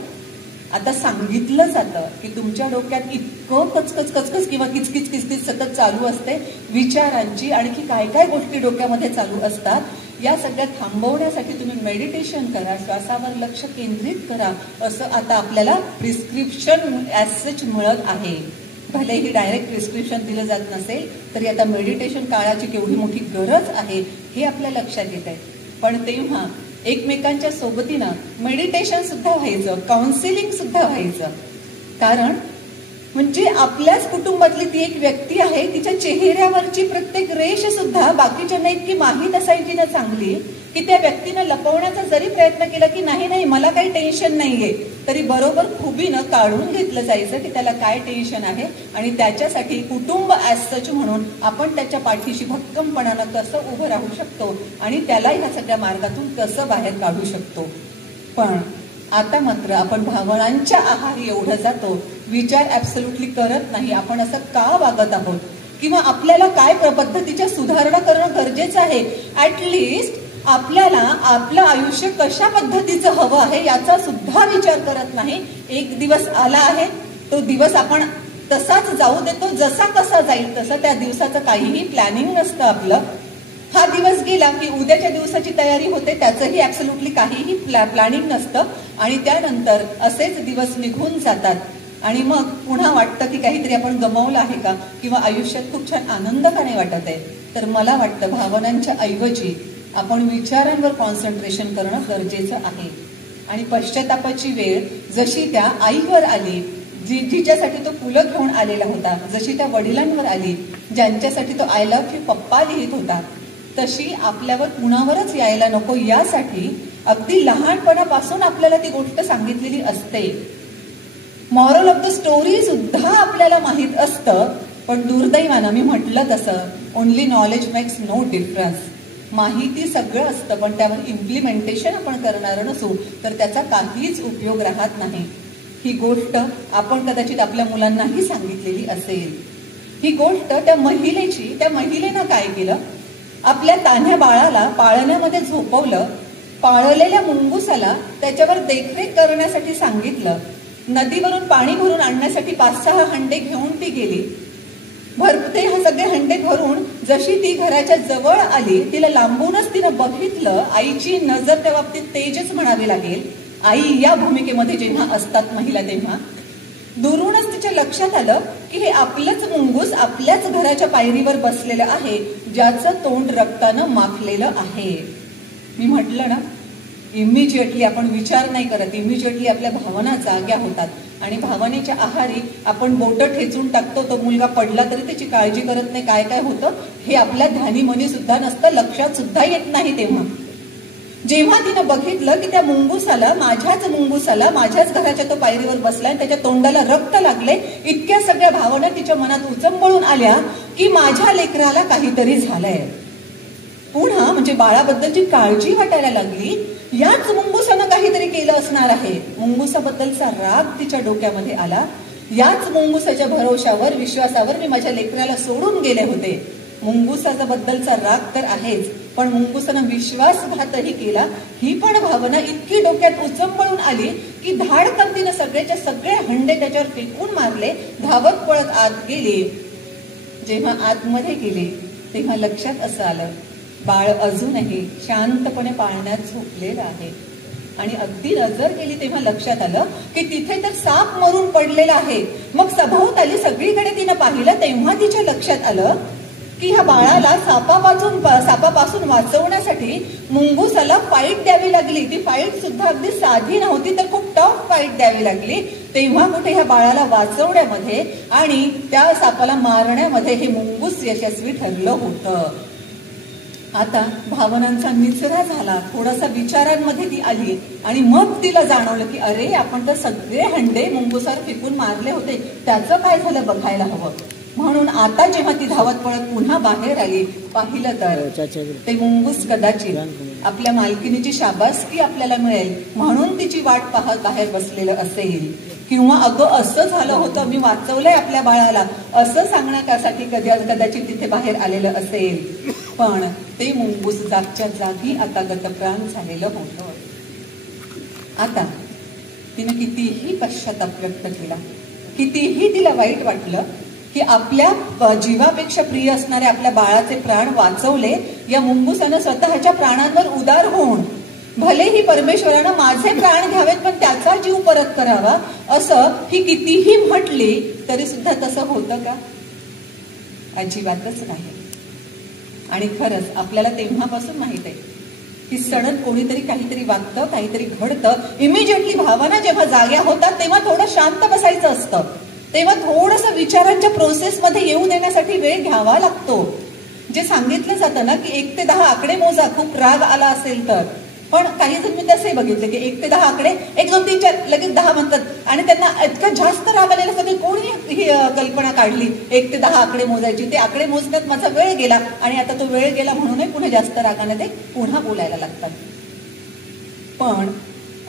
आता सांगितलं जातं की तुमच्या डोक्यात इतकं कचकच कचकच किंवा किचकिच किचकिच सतत चालू असते विचारांची, आणखी काय काय गोष्टी डोक्यामध्ये चालू असतात, या सगळ्या थांबवण्यासाठी तुम्ही मेडिटेशन करा, श्वासावर लक्ष केंद्रित करा, असं आता आपल्याला प्रिस्क्रिप्शन ॲज सच मिळत आहे. भलेही डायरेक्ट प्रिस्क्रिप्शन दिलं जात नसेल तरी आता मेडिटेशन काळाची केवढी मोठी गरज आहे हे आपल्या लक्षात येत आहे. पण तेव्हा एकमेकांच्या सोबतीनं मेडिटेशन सुद्धा व्हायचं, काउन्सिलिंग सुद्धा व्हायचं. कारण म्हणजे आपल्याच कुटुंबातली ती एक व्यक्ती आहे, तिच्या चेहऱ्यावरची प्रत्येक रेष सुद्धा बाकीच्यांना इतकी माहीत असायची ना चांगली की त्या व्यक्तीनं लपवण्याचा जरी प्रयत्न केला की नाही नाही मला काही टेन्शन नाहीये, तरी बरोबर खुबीनं काढून घेतलं जायचं की त्याला काय टेन्शन आहे. आणि त्याच्यासाठी कुटुंब ॲज सच म्हणून आपण त्याच्या पाठीशी भक्कमपणानं कसं उभं राहू शकतो आणि त्याला ह्या सगळ्या मार्गातून कसं बाहेर काढू शकतो. पण आता मात्र आपण भावनांच्या आहारी एवढं जातो, विचार ऍब्सोल्युटली करत नाही आपण असं का वागत आहोत किंवा आपल्याला काय पद्धतीच्या सुधारणा करणं गरजेचं आहे. ऍटलिस्ट आपल्याला आपलं आयुष्य कशा पद्धतीचं हवं आहे याचा सुद्धा विचार करत नाही. एक दिवस आला आहे, तो दिवस आपण तसाच जाऊ देतो, जसा कसा जाईल तसं. त्या दिवसाचं काहीही प्लॅनिंग नसतं आपलं. हा दिवस गेला की उद्याच्या दिवसाची तयारी होते, त्याचंही ऍब्सोल्युटली काहीही प्लॅनिंग नसतं. आणि त्यानंतर असेच दिवस निघून जातात आणि मग पुन्हा वाटतं की काहीतरी आपण गमावलं आहे का किंवा आयुष्यात खूप छान आनंद का नाही वाटत आहे. तर मला वाटतं भावनांच्या ऐवजी आपण विचारांवर कॉन्सन्ट्रेशन करणं गरजेचं आहे. आणि पश्चातापाची वेळ जशी त्या आईवर आली, जिच्यासाठी तो फुलं घेऊन आलेला होता, जशी त्या वडिलांवर आली, ज्यांच्यासाठी तो आय लव्ह यू पप्पा लिहित होता, तशी आपल्यावर कुणावरच यायला नको यासाठी अगदी लहानपणापासून आपल्याला ती गोष्ट सांगितलेली असते. मॉरल ऑफ द स्टोरी सुद्धा आपल्याला माहित असतं, पण दुर्दैवानं मी म्हटलं तसं only knowledge makes no difference. माहिती सगळं असतं, पण त्यावर इम्प्लिमेंटेशन आपण करणार नसू तर त्याचा काहीच उपयोग राहत नाही. ही गोष्ट आपण कदाचित आपल्या मुलांनाही सांगितलेली असेल. ही गोष्ट त्या महिलेनं काय केलं, आपल्या तान्ह्या बाळाला पाळण्यामध्ये झोपवलं, पाळलेल्या मुंगुसाला त्याच्यावर देखरेख करण्यासाठी सांगितलं, नदीवरून पाणी भरून आणण्यासाठी 5-6 हंडे घेऊन ती गेली. भरते हा सगळे हंडे भरून जशी ती घराच्या जवळ आली, तिला लांबूनच तिनं बघितलं. आईची नजर त्या बाबतीत तेजच म्हणावी लागेल. आई या भूमिकेमध्ये जेव्हा असतात महिला, तेव्हा दुरूनच तिच्या लक्षात आलं की हे आपलंच मुंगूस आपल्याच घराच्या पायरीवर बसलेलं आहे, ज्याचं तोंड रक्तानं माखलेलं आहे. मी म्हटलं ना, इमिजिएटली आपण विचार नाही करत, इमिजिएटली आपल्या भावना जाग्या होतात आणि भावनेच्या आहारी आपण बोटं ठेचून टाकतो. तो मुलगा पडला तरी त्याची काळजी करत नाही. काय काय होतं हे आपल्या ध्यानीमनी सुद्धा नसतं, लक्षात सुद्धा येत नाही. तेव्हा जेव्हा तिनं बघितलं की त्या मुंगुसाला, माझ्याच घराच्या तो पायरीवर बसलाय, त्याच्या तोंडाला रक्त लागले, इतक्या सगळ्या भावना तिच्या मनात उचंबळून आल्या की माझ्या लेकराला काहीतरी झालंय. पुन्हा म्हणजे बाळाबद्दलची काळजी वाटायला लागली. याच मुंगुसानं काहीतरी केलं असणार आहे. मुंगुसाबद्दलचा राग तिच्या डोक्यामध्ये आला. याच मुंगुसाच्या भरोशावर, विश्वासावर मी माझ्या लेकराला सोडून गेले होते. मुंगुसाचा बद्दलचा राग तर आहेच, पण मुंगुसानं विश्वासघातही केला. ही पण भावना इतकी डोक्यात उचंबळून आली की धाडकन तिनं सगळेच्या सगळे हंडे त्याच्यावर फेकून मारले, धावत पळत आत गेली. जेव्हा आतमध्ये गेली तेव्हा लक्षात असं आलं, बाळ अजूनही शांतपणे पाळण्यात झोपलेलं आहे. आणि अगदी नजर गेली तेव्हा लक्षात आलं की तिथे तर साप मरून पडलेला आहे. मग सभोवताली सगळीकडे तिनं पाहिलं तेव्हा तिच्या लक्षात आलं की ह्या बाळाला सापापासून वाचवण्यासाठी मुंगुसाला फाईट द्यावी लागली. ती फाईट सुद्धा अगदी साधी नव्हती, तर खूप टफ फाईट द्यावी लागली. तेव्हा कुठे ह्या बाळाला वाचवण्यामध्ये आणि त्या सापाला मारण्यामध्ये हे मुंगूस यशस्वी ठरलं होतं. आता भावनांचा निचरा झाला, थोडासा विचारांमध्ये ती आली आणि मग तिला जाणवलं की अरे, आपण तर सगळे हंडे मुंगुसावर फेकून मारले होते, त्याचं काय झालं बघायला हवं. म्हणून आता जेव्हा ती धावत पळत पुन्हा बाहेर आली, पाहिलं तर ते मुंगूस कदाचित आपल्या मालकिनीची शाबासकी आपल्याला मिळेल म्हणून तिची वाट पाहत बाहेर बसलेलं असेल, किंवा अगं असं झालं होतं, मी वाचवलंय आपल्या बाळाला, असं सांगण्यासाठी कदाचित तिथे बाहेर आलेलं असेल. पण ते मुंगूस जागच्या जागी आता गतप्राण झालेलं होतं. आता तिने कितीही पश्चाताप व्यक्त केला, कितीही तिला वाईट वाटलं की आपल्या जीवापेक्षा प्रिय असणाऱ्या आपल्या बाळाचे प्राण वाचवले, या मुंगुसानं स्वतःच्या प्राणांवर उदार होऊन भलेही परमेश्वरानं माझे प्राण घ्यावेत पण त्याचा जीव परत करावा असं ही कितीही म्हटली तरी सुद्धा तसं होतं का? अजिबातच नाही. आणि खरंच आपल्याला तेव्हापासून माहित आहे की सडन कोणीतरी काहीतरी वागतं, काहीतरी घडतं, इमिजिएटली भावना जेव्हा जाग्या होतात तेव्हा थोडं शांत बसायचं असतं, तेव्हा थोडंसं विचारांच्या प्रोसेसमध्ये येऊ देण्यासाठी वेळ घ्यावा लागतो. जे सांगितलं जातं ना की 1 ते 10 आकडे मोजा खूप राग आला असेल तर, पण काही जण मी तसे बघितले की 1 ते 10 आकडे 1, 2, 3, 4 लगेच 10 म्हणतात आणि त्यांना इतकं जास्त राग आलेला सगळे कोणी ही कल्पना काढली 1 ते 10 आकडे मोजायची. ते आकडे मोजण्यात माझा वेळ गेला आणि आता तो वेळ गेला म्हणूनही पुन्हा जास्त रागाने ते पुन्हा बोलायला लागतात. पण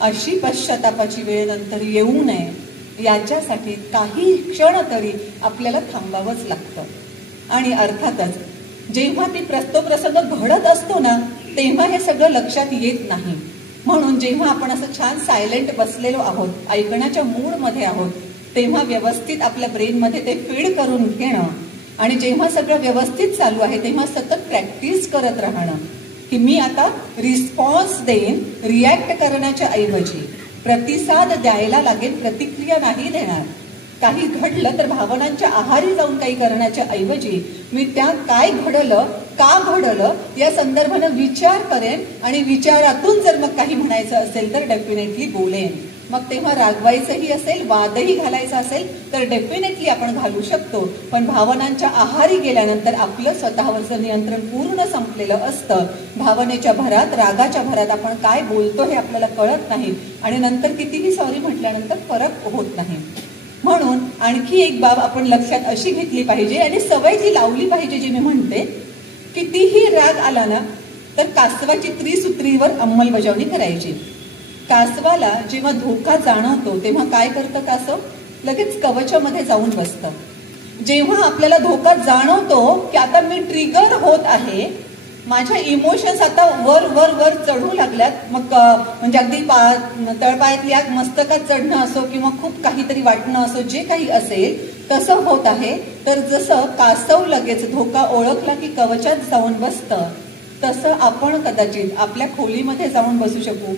अशी पश्चातापाची वेळ नंतर येऊ नये याच्यासाठी काही क्षण तरी आपल्याला थांबावंच लागतं. आणि अर्थातच जेव्हा ती प्रसंग घडत असतो ना तेव्हा हे सगळं लक्षात येत नाही. म्हणून जेव्हा आपण असं छान सायलेंट बसलेलो आहोत, ऐकण्याच्या मूडमध्ये आहोत, तेव्हा व्यवस्थित आपल्या ब्रेनमध्ये ते फीड करून घेणं आणि जेव्हा सगळं व्यवस्थित चालू आहे तेव्हा सतत प्रॅक्टिस करत राहणं की मी आता रिस्पॉन्स देईन, रिॲक्ट करण्याच्या ऐवजी प्रतिसाद द्यायला लागेल, प्रतिक्रिया नाही देणार. काही घडलं तर भावनांच्या आहारी जाऊन काही करण्याच्या ऐवजी मी त्या काय घडलं, का घडलं या संदर्भानं विचार करेन आणि विचारातून जर मग काही म्हणायचं असेल तर डेफिनेटली बोलेन. मग तेव्हा रागवायचंही असेल, वादही घालायचा असेल तर डेफिनेटली आपण घालू शकतो. पण भावनांच्या आहारी गेल्यानंतर आपलं स्वतःवरचं नियंत्रण पूर्ण संपलेलं असतं. भावनेच्या भरात, रागाच्या भरात आपण काय बोलतो हे आपल्याला कळत नाही आणि नंतर कितीही सॉरी म्हटल्यानंतर फरक होत नाही. म्हणून आणखी एक बाब आपण लक्षात अशी घेतली पाहिजे आणि सवय जी लावली पाहिजे, जी मी म्हणते, कितीही राग आला ना तर कासवाची त्रिसूत्रीवर अंमलबजावणी करायची. कासवाला जेव्हा धोका जाणवतो तेव्हा काय करतं कासव? लगेच कवचामध्ये जाऊन बसतं. जेव्हा आपल्याला धोका जाणवतो की आता मी ट्रिगर होत आहे, माझ्या इमोशन्स आता वर वर वर चढू लागल्यात, मग म्हणजे अगदी तळपायातली आग मस्तकात चढणं असो किंवा खूप काहीतरी वाटणं असो, जे काही असेल तसं होत आहे, तर जसं कासव लगेच धोका ओळखला की कवचात जाऊन बसतं, तसं आपण कदाचित आपल्या खोलीमध्ये जाऊन बसू शकू.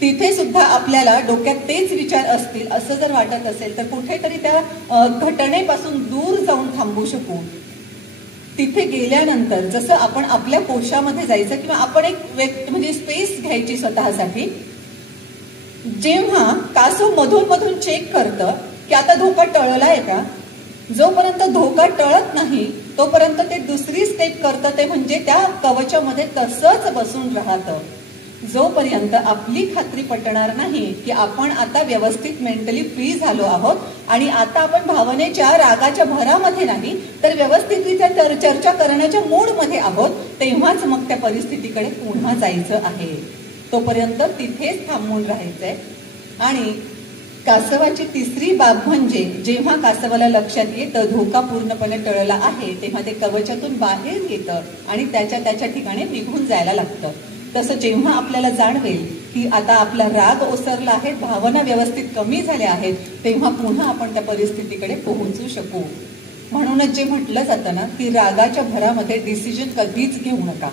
तिथे सुद्धा आपल्याला डोक्यात तेच विचार असतील असं जर वाटत असेल तर कुठेतरी त्या घटनेपासून दूर जाऊन थांबू शकू. तिथे गेल्यानंतर जसं आपण आपल्या कोशामध्ये जायचं किंवा आपण एक म्हणजे स्पेस घ्यायची स्वतःसाठी. जेव्हा कासव मधून मधून चेक करतं की आता धोका टळलाय का, जोपर्यंत धोका टळत नाही तोपर्यंत ते दुसरी स्टेप करतं, ते म्हणजे त्या कवचामध्ये तसंच बसून राहतं. जोपर्यंत आपली खात्री पटणार नाही की आपण आता व्यवस्थित मेंटली फ्री झालो आहोत आणि आता आपण भावनेच्या, रागाच्या भरामध्ये नाही तर व्यवस्थितरित्या चर्चा करण्याच्या मूडमध्ये आहोत, तेव्हाच मग त्या परिस्थितीकडे पुन्हा जायचं आहे. तोपर्यंत तिथेच थांबून राहायचंय. आणि कासवाची तिसरी बाब म्हणजे जेव्हा कासवाला लक्षात येतं धोका पूर्णपणे टळला आहे, तेव्हा ते कवचातून बाहेर येतं आणि त्याच्या ठिकाणी निघून जायला लागतं. तसं जेव्हा आपल्याला जाणवेल की आता आपला राग ओसरला आहे, भावना व्यवस्थित कमी झाल्या आहेत, तेव्हा पुन्हा आपण त्या परिस्थितीकडे पोहोचू शकू. म्हणूनच जे म्हटलं जातं ना की रागाच्या भरामध्ये डिसिजन कधीच घेऊ नका.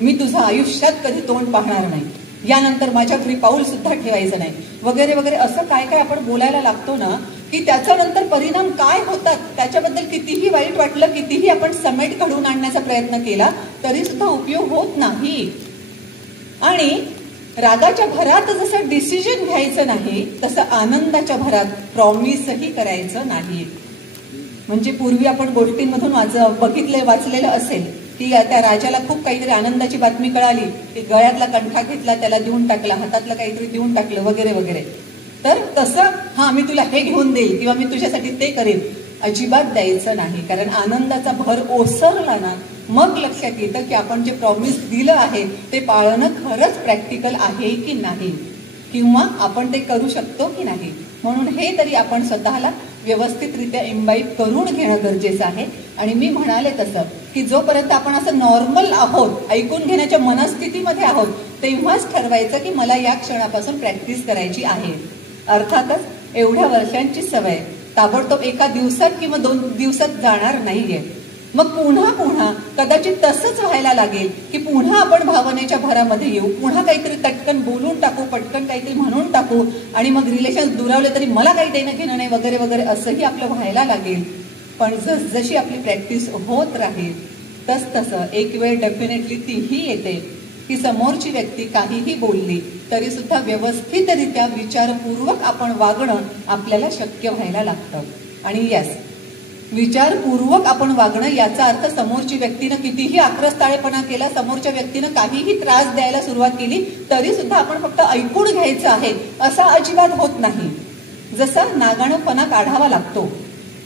मी तुझं आयुष्यात कधी तोंड पाहणार नाही, यानंतर माझ्या घरी पाऊल सुद्धा ठेवायचं नाही, वगैरे वगैरे असं काय काय आपण बोलायला लागतो ना की त्याच्यानंतर परिणाम काय होतात त्याच्याबद्दल कितीही वाईट वाटलं, कितीही आपण समेट घडवून आणण्याचा प्रयत्न केला तरी सुद्धा उपयोग होत नाही. आणि रागाच्या भरात जसं डिसिजन घ्यायचं नाही तसं आनंदाच्या भरात प्रॉमिसही करायचं नाही. म्हणजे पूर्वी आपण गोष्टींमधून वाचलेलं असेल की त्या राजाला खूप काहीतरी आनंदाची बातमी कळाली की गळ्यातला कंठा घेतला, त्याला देऊन टाकला, हातातलं काहीतरी देऊन टाकलं, वगैरे वगैरे. तर तसं हा मी तुला हे घेऊन देईल किंवा मी तुझ्यासाठी ते करेन अजिबात द्यायचं नाही. कारण आनंदाचा भर ओसरला ना मग लक्षात येतं की आपण जे प्रॉमिस दिलं आहे ते पाळणं खरंच प्रॅक्टिकल आहे की नाही, किंवा आपण ते करू शकतो की नाही. म्हणून हे तरी आपण स्वतःला व्यवस्थितरित्या इम्बाईब करून घेणं गरजेचं आहे. आणि मी म्हणाले तसं की जोपर्यंत आपण असं नॉर्मल आहोत, ऐकून घेण्याच्या मनस्थितीमध्ये आहोत, तेव्हाच ठरवायचं की मला या क्षणापासून प्रॅक्टिस करायची आहे. अर्थातच एवढ्या वर्षांची सवय ताबडतोब एका दिवसात किंवा 2 दिवसात जाणार नाहीये. मग पुन्हा पुन्हा कदाचित तसंच व्हायला लागेल की पुन्हा आपण भावनेच्या भरामध्ये येऊ, पुन्हा काहीतरी तटकन बोलून टाकू, पटकन काहीतरी म्हणून टाकू आणि मग रिलेशन दुरावले तरी मला काही देणं घेणं नाही, वगैरे वगैरे असंही आपलं व्हायला लागेल. पण जशी आपली प्रॅक्टिस होत राहील तसं एक वेळ डेफिनेटली तीही येते की समोरची व्यक्ती काहीही बोलली तरी सुद्धा व्यवस्थितरित्या विचारपूर्वक आपण वागणं आपल्याला शक्य व्हायला लागतं. आणि यस, विचारपूर्वक आपण वागणं याचा अर्थ समोरची व्यक्तीनं कितीही आक्रस्ताळेपणा केला, समोरच्या व्यक्तीनं काहीही त्रास द्यायला सुरुवात केली तरी सुद्धा आपण फक्त ऐकून घ्यायचं आहे असा अजिबात होत नाही. जसा नागानं फणा काढावा लागतो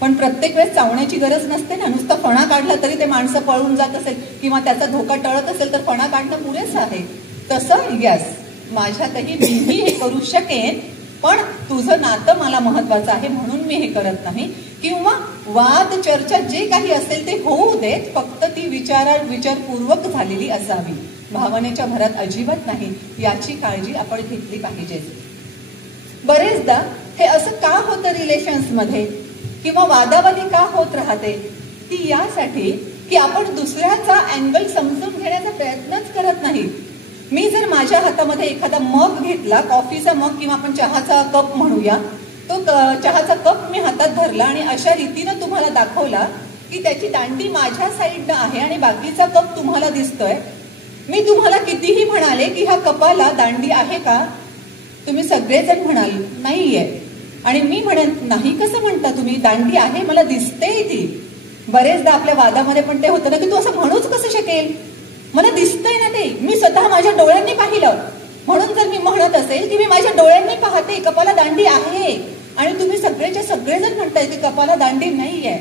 पण प्रत्येक वेळेस चावण्याची गरज नसते ना. नुसतं फणा काढला तरी ते माणसं पळून जात असेल किंवा त्याचा धोका टळत असेल तर फणा काढणं पुरेसं आहे. तसं यस, माझ्यातही मीही हे करू शकेन, पण तुझं नातं मला महत्वाचं आहे म्हणून मी हे करत नाही. किंवा वाद, चर्चा जे काही असेल ते होऊ देत, फक्त ती विचारपूर्वक झालेली असावी, भावनेच्या भरात अजिबात नाही. याची काळजी आपण घेतली पाहिजे. बरेचदा हे असं का होतं रिलेशन्स मध्ये किंवा वादावादी का होत राहते, ती यासाठी की आपण दुसऱ्याचा अँगल समजून घेण्याचा प्रयत्नच करत नाही. मी जर माझ्या हातामध्ये एखादा मग घेतला, कॉफीचा मग किंवा आपण चहाचा कप म्हणूया, तो चहाचा कप मी हातात धरला आणि अशा रीतीनं तुम्हाला दाखवला की त्याची दांडी माझ्या साईडनं आहे आणि बाकीचा कप तुम्हाला दिसतोय. मी तुम्हाला कितीही म्हणाले की ह्या कपाला दांडी आहे का, तुम्ही सगळेजण म्हणाल नाहीये, आणि मी म्हणेन नाही कसं म्हणता तुम्ही, दांडी आहे, मला दिसतेय ती. बरेचदा आपल्या वादामध्ये पण ते होतं ना की तू असं म्हणूच कसं शकेल, मला दिसतंय ना ते, मी स्वतः माझ्या डोळ्यांनी पाहिलं. म्हणून जर मी म्हणत असेल की मी माझ्या डोळ्यांनी पाहते कपाला दांडी आहे, आणि तुम्ही सगळेच्या सगळेजण म्हणताय की कपाला दांडी नाहीये,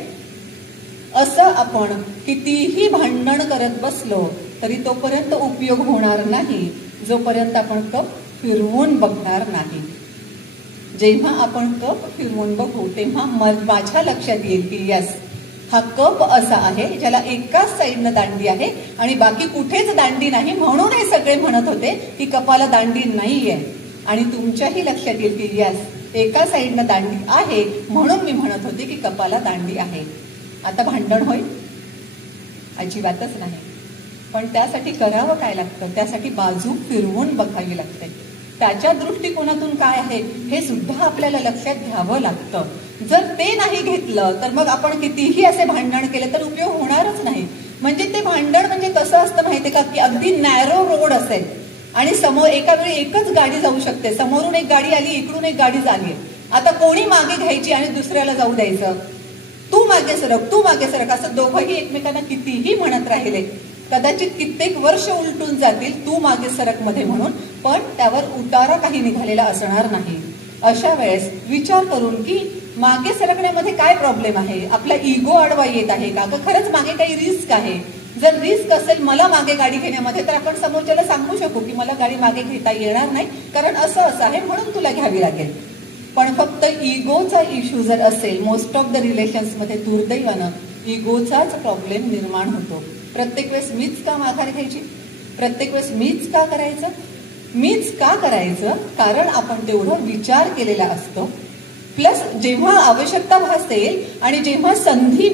असं आपण कितीही भांडण करत बसलो तरी तोपर्यंत उपयोग होणार नाही जोपर्यंत आपण कप फिरवून बघणार नाही. जेव्हा आपण कप फिरवून बघू तेव्हा माझ्या लक्षात येईल की यस, हा कप असा आहे ज्याला एकाच साईडनं दांडी आहे आणि बाकी कुठेच दांडी नाही, म्हणून हे सगळे म्हणत होते की कपाला दांडी नाहीये. आणि तुमच्याही लक्षात येईल की यस, एका साईडनं दांडी आहे म्हणून मी म्हणत होते की कपाला दांडी आहे. आता भांडण होईल? अजिबातच नाही. पण त्यासाठी करावं काय लागतं, त्यासाठी बाजू फिरवून बघावी लागते. त्याच्या दृष्टिकोनातून काय आहे हे सुद्धा आपल्याला लक्षात घ्यावं लागतं. जर ते नाही घेतलं तर मग आपण कितीही असे भांडण केले तर उपयोग होणारच नाही. म्हणजे ते भांडण म्हणजे कसं असतं माहितीये का, की अगदी नॅरो रोड असेल आणि समोर एका वेळी एकच गाडी जाऊ शकते, समोरून एक गाडी आली, इकडून एक गाडी झाली. आता कोणी मागे घ्यायची आणि दुसऱ्याला जाऊ द्यायचं, तू मागे सरक, तू मागे सरक, असं दोघंही एकमेकांना कितीही म्हणत राहिले कदाचित कित्येक वर्ष उलटून जातील तू मागे सरक मध्ये म्हणून, पण त्यावर उतारा काही निघालेला असणार नाही. अशा वेळेस विचार करून की मागे सरकण्यामध्ये काय प्रॉब्लेम आहे, आपला इगो आडवा येत आहे का, खरंच मागे काही रिस्क आहे. जर रिस्क असेल मला मागे गाडी घेण्यामध्ये तर आपण समोरच्याला सांगू शकू की मला गाडी मागे घेता येणार नाही कारण असं असं आहे म्हणून तुला घ्यावी लागेल. पण फक्त इगोचा इश्यू जर असेल, मोस्ट ऑफ द रिलेशन्स मध्ये दुर्दैवानं इगोचाच प्रॉब्लेम निर्माण होतो. प्रत्येक वेळेस मीच का माघार घ्यायची, प्रत्येक वेळेस मीच का करायचं, मीच का करायचं, कारण आपण तेवढं विचार केलेला असतो. प्लस जेव्हा आवश्यकता भासेल आणि जेव्हा संधी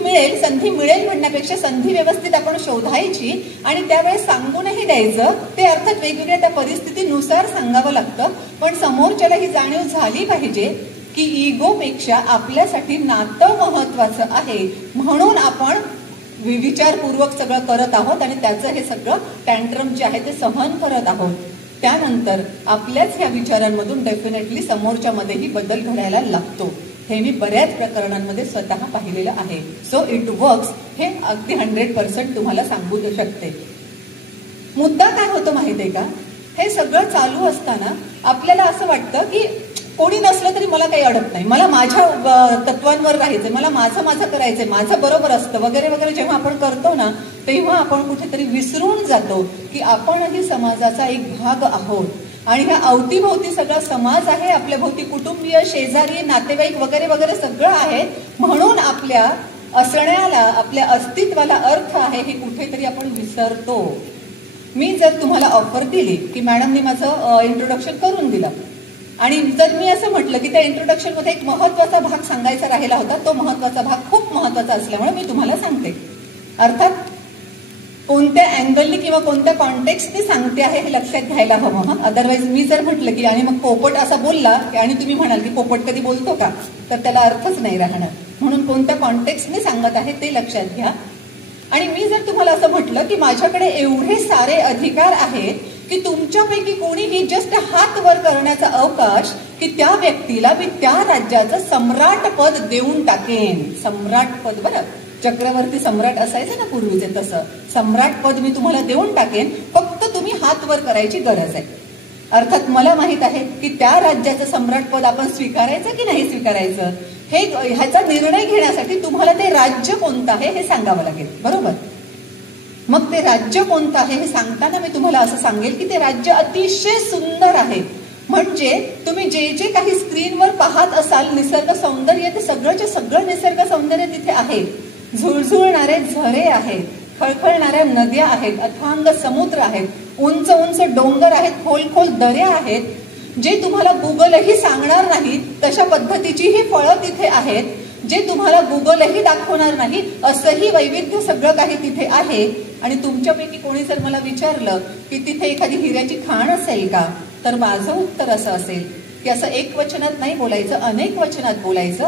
मिळेल म्हणण्यापेक्षा संधी व्यवस्थित आपण शोधायची आणि त्यावेळेस सांगूनही द्यायचं. ते अर्थात वेगवेगळ्या त्या परिस्थितीनुसार सांगावं लागतं, पण समोरच्याला ही जाणीव झाली पाहिजे की इगोपेक्षा आपल्यासाठी नातं महत्वाचं आहे, म्हणून आपण विचारपूर्वक सगळं करत आहोत आणि त्याचं हे सगळं टँट्रम जे आहे ते सहन करत आहोत. त्यानंतर आपल्याच ह्या विचारांमधून डेफिनेटली समोरच्या मध्येही बदल घडायला लागतो. हे मी बऱ्याच प्रकरणांमध्ये स्वतः पाहिलेलं आहे. सो इट वर्क्स हे अगदी 100% तुम्हाला सांगू शकते. मुद्दा काय होतो माहितीये का, हे सगळं चालू असताना आपल्याला असं वाटतं की कोणी नसलं तरी मला काही अडत नाही, मला माझ्या तत्वांवर राहायचंय, मला माझं करायचंय, माझं बरोबर असतं वगैरे वगैरे. जेव्हा आपण करतो ना तेव्हा आपण कुठेतरी विसरून जातो की आपणही समाजाचा एक भाग आहोत आणि ह्या अवतीभोवती सगळा समाज आहे, आपल्या भोवती कुटुंबीय, शेजारी, नातेवाईक वगैरे वगैरे सगळं आहे. म्हणून आपल्या असण्याला, आपल्या अस्तित्वाला अर्थ आहे हे कुठेतरी आपण विसरतो. मी जर तुम्हाला ऑफर दिली की मॅडमनी माझं इंट्रोडक्शन करून दिलं आणि जर मी असं म्हटलं की त्या इंट्रोडक्शन मध्ये एक महत्वाचा भाग सांगायचा राहिला होता, तो महत्वाचा भाग खूप महत्वाचा असल्यामुळे मी तुम्हाला सांगते. अर्थात कोणत्या अँगलनी किंवा कोणत्या कॉन्टेक्स्टनी सांगते आहे हे लक्षात घ्यायला हवं. अदरवाईज मी जर म्हटलं की आणि मग पोपट असा बोलला आणि तुम्ही म्हणाल की पोपट कधी बोलतो का, तर त्याला अर्थच नाही राहणार. म्हणून कोणत्या कॉन्टेक्स्टनी सांगत आहे ते लक्षात घ्या. आणि मी जर तुम्हाला असं म्हटलं की माझ्याकडे एवढे सारे अधिकार आहेत की तुमच्यापैकी कोणीही जस्ट हात वर करण्याचा अवकाश की त्या व्यक्तीला मी त्या राज्याचं सम्राट पद देऊन टाकेन. सम्राट पद, बरं, चक्रवर्ती सम्राट असायचं ना पूर्वीचे, तसं सम्राट पद मी तुम्हाला देऊन टाकेन, फक्त तुम्ही हात वर करायची गरज आहे. अर्थात मला माहित आहे की त्या राज्याचं सम्राट पद आपण स्वीकारायचं की नाही स्वीकारायचं ह्याचा निर्णय घेण्यासाठी तुम्हाला ते राज्य कोणतं आहे हे सांगावं लागेल, बरोबर. मग ते राज्य कोणतं आहे हे सांगताना मी तुम्हाला असं सांगेल की ते राज्य अतिशय सुंदर आहे. म्हणजे तुम्ही जे जे काही स्क्रीनवर पाहत असाल निसर्ग सौंदर्य, ते सगळंच्या सगळं निसर्ग सौंदर्य तिथे आहे. झुळझुळणारे झरे आहेत, खळखळणाऱ्या नद्या आहेत, अथांग समुद्र आहेत, उंच उंच डोंगर आहेत, खोल खोल दऱ्या आहेत, जे तुम्हाला गुगलही सांगणार नाही तशा पद्धतीची ही फळं तिथे आहेत, जे तुम्हाला गुगलही दाखवणार नाही असंही वैविध्य सगळं काही तिथे आहे. आणि तुमच्यापैकी कोणी जर मला विचारलं की तिथे एखादी हिऱ्याची खाण असेल का, तर माझं उत्तर असं असेल की असं एक वचनात नाही बोलायचं, अनेक वचनात बोलायचं.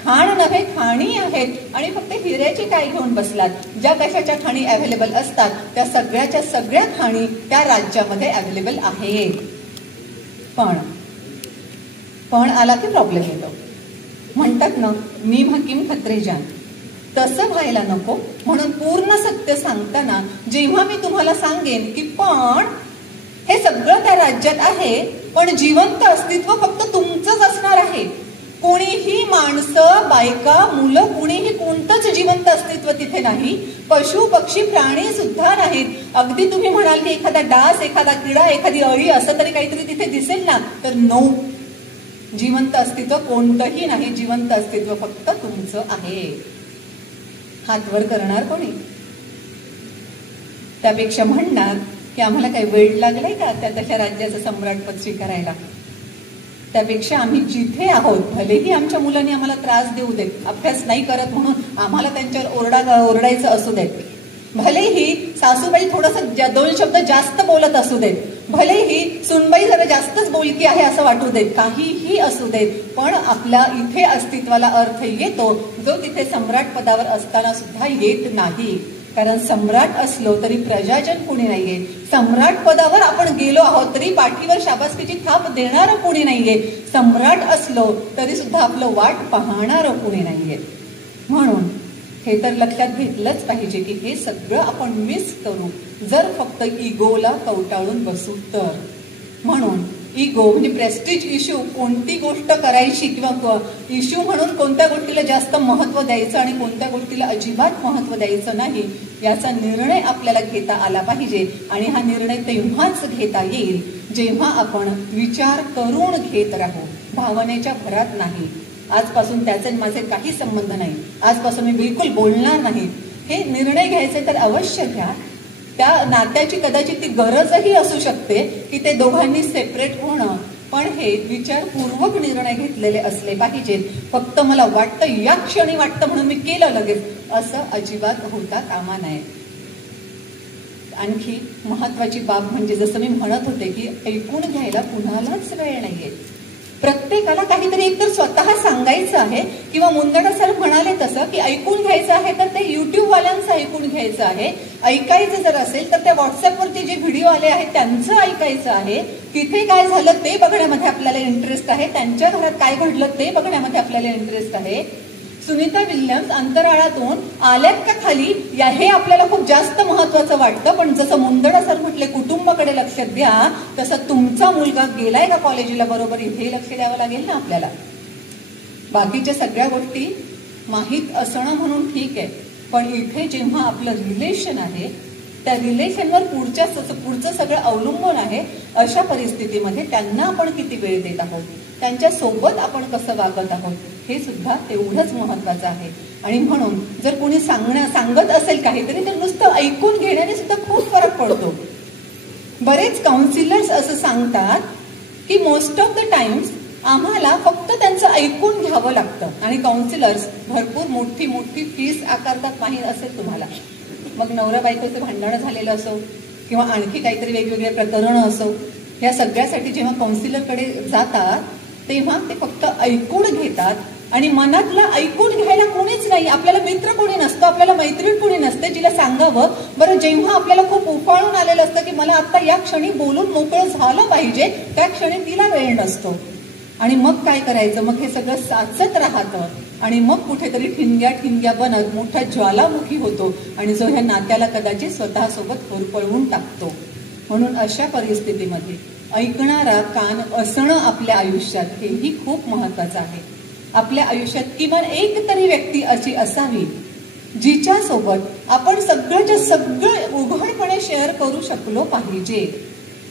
खाण नव्हे, खाणी आहेत आणि फक्त हिऱ्याची काय घेऊन बसलात. ज्या कशाच्या खाणी अवेलेबल असतात त्या सगळ्याच्या सगळ्या खाणी त्या राज्यामध्ये अवेलेबल आहेत. पण पण आला की प्रॉब्लेम येतो. म्हणतात ना, मीम हकीम खत्रे जान, तसं व्हायला नको. म्हणून पूर्ण सत्य सांगताना जेव्हा मी तुम्हाला सांगेन की पण हे सगळं त्या राज्यात आहे, पण जिवंत अस्तित्व फक्त तुमचंच असणार आहे. कोणीही माणसं, बायका, मुलं, कोणीही कोणतंच जिवंत अस्तित्व तिथे नाही. पशु पक्षी प्राणी सुद्धा नाहीत. अगदी तुम्ही म्हणाल की एखादा डास, एखादा किडा, एखादी अळी असं तरी काहीतरी तिथे दिसेल ना, तर नो, जिवंत अस्तित्व कोणतंही नाही. जिवंत अस्तित्व फक्त तुमचं आहे. हात वर करणार कोणी? त्यापेक्षा म्हणणार की आम्हाला काही वेळ लागलाय का त्या तशा राज्याचं सम्राटपद स्वीकारायला? त्यापेक्षा आम्ही जिथे आहोत, भलेही आमच्या मुलांनी आम्हाला त्रास देऊ देत, अभ्यास नाही करत म्हणून आम्हाला त्यांच्यावर ओरडायचं असू देत, भलेही सासूबाई थोडंसं 2 शब्द जास्त बोलत असू देत, भलेही सुनबाई जरा जास्तच बोलकी आहे असं वाटू देत, काहीही असू देत, पण आपल्या इथे अस्तित्वाला अर्थ येतो जो तिथे सम्राट पदावर असताना सुद्धा येत नाही. कारण सम्राट असलो तरी प्रजाजन कोणी नाहीये. सम्राट पदावर आपण गेलो आहोत तरी पाठीवर शाबासकीची थाप देणारं कोणी नाहीये. सम्राट असलो तरी सुद्धा आपलं वाट पाहणारं कोणी नाहीये. म्हणून हे तर लक्षात घेतलंच पाहिजे की हे सगळं आपण मिस करू जर फक्त इगोला कवटाळून बसू तर. म्हणून इगो म्हणजे प्रेस्टिज इश्यू, कोणती गोष्ट करायची किंवा इश्यू म्हणून कोणत्या गोष्टीला जास्त महत्व द्यायचं आणि कोणत्या गोष्टीला अजिबात महत्व द्यायचं नाही, याचा निर्णय आपल्याला घेता आला पाहिजे. आणि हा निर्णय तेव्हाच घेता येईल जेव्हा आपण विचार करून घेत राहू, भावनेच्या भरात नाही. आजपासून त्याचे माझे काही संबंध नाही, आजपासून मी बिलकुल बोलणार नाही, हे निर्णय घ्यायचे तर अवश्य घ्या. त्या नात्याची कदाचित ती गरजही असू शकते की ते दोघांनी सेपरेट होणं, पण हे विचारपूर्वक निर्णय घेतलेले असले पाहिजेत. फक्त मला वाटतं, या क्षणी वाटतं म्हणून मी केलं लगेच, असं अजिबात होता कामा नये. आणखी महत्वाची बाब म्हणजे जसं मी म्हणत होते की ऐकून घ्यायला कुणालाच वेळ नाहीये. प्रत्येकाला काहीतरी एकतर स्वतः सांगायचं आहे किंवा मुंदडा सर म्हणाले तसं की ऐकून घ्यायचं आहे तर ते युट्यूब वाल्यांचं ऐकून घ्यायचं आहे. ऐकायचं जर असेल तर त्या व्हॉट्सअपवरती जे व्हिडिओ आले आहेत त्यांचं ऐकायचं आहे. तिथे काय झालं ते बघण्यामध्ये आपल्याला इंटरेस्ट आहे, त्यांच्या घरात काय घडलं ते बघण्यामध्ये आपल्याला इंटरेस्ट आहे. सुनीता विल्यम्स अंतराळातून आल्यात का खाली हे आपल्याला खूप जास्त महत्वाचं वाटतं. पण जसं मुंदडा सर म्हटले कुटुंबाकडे लक्ष द्या, तसं तुमचा मुलगा गेलाय का कॉलेजला बरोबर इथे लक्ष द्यावं लागेल ना आपल्याला. बाकीच्या सगळ्या गोष्टी माहीत असणं म्हणून ठीक आहे, पण इथे जेव्हा आपलं रिलेशन आहे त्या रिलेशनवर पुढचं सगळं अवलंबून आहे. अशा परिस्थितीमध्ये त्यांना आपण किती वेळ देत आहोत, त्यांच्या सोबत आपण कसं वागत आहोत, हे सुद्धा तेवढंच महत्वाचं आहे. आणि म्हणून जर कोणी सांगत असेल काहीतरी तर नुसतं ऐकून घेण्याने सुद्धा खूप फरक पडतो. बरेच काउन्सिलर्स असं सांगतात की मोस्ट ऑफ द टाइम्स आम्हाला फक्त त्यांचं ऐकून घ्यावं लागतं. आणि काउन्सिलर्स भरपूर मोठी मोठी फीस आकारतात, माहीत असेल तुम्हाला. मग नवरा बायकोचं भांडण झालेलं असो किंवा आणखी काहीतरी वेगवेगळे प्रकरणं असो, या सगळ्यासाठी जेव्हा काउन्सिलरकडे जातात तेव्हा ते फक्त ऐकून घेतात. आणि मनातला ऐकून घ्यायला कोणीच नाही. आपल्याला मित्र कोणी नसतो, आपल्याला मैत्रीण कोणी नसते जिला सांगावं. बरं, जेव्हा आपल्याला खूप उफाळून आलेलं असतं की मला आता या क्षणी बोलून मोकळं झालं पाहिजे, त्या क्षणी तिला वेळ नसतो. आणि मग काय करायचं? मग हे सगळं साचत राहतं आणि मग कुठेतरी ठिणग्या बनत मोठा ज्वालामुखी होतो आणि जो ह्या नात्याला कदाचित स्वतःसोबत होरपळवून टाकतो. म्हणून अशा परिस्थितीमध्ये ऐकणारा कान असणं आपल्या आयुष्यात हेही खूप महत्वाचं आहे. आपल्या आयुष्यात किमान एक तरी व्यक्ती अशी असावी जिच्यासोबत आपण सगळंच्या सगळं उघडपणे शेअर करू शकलो पाहिजे.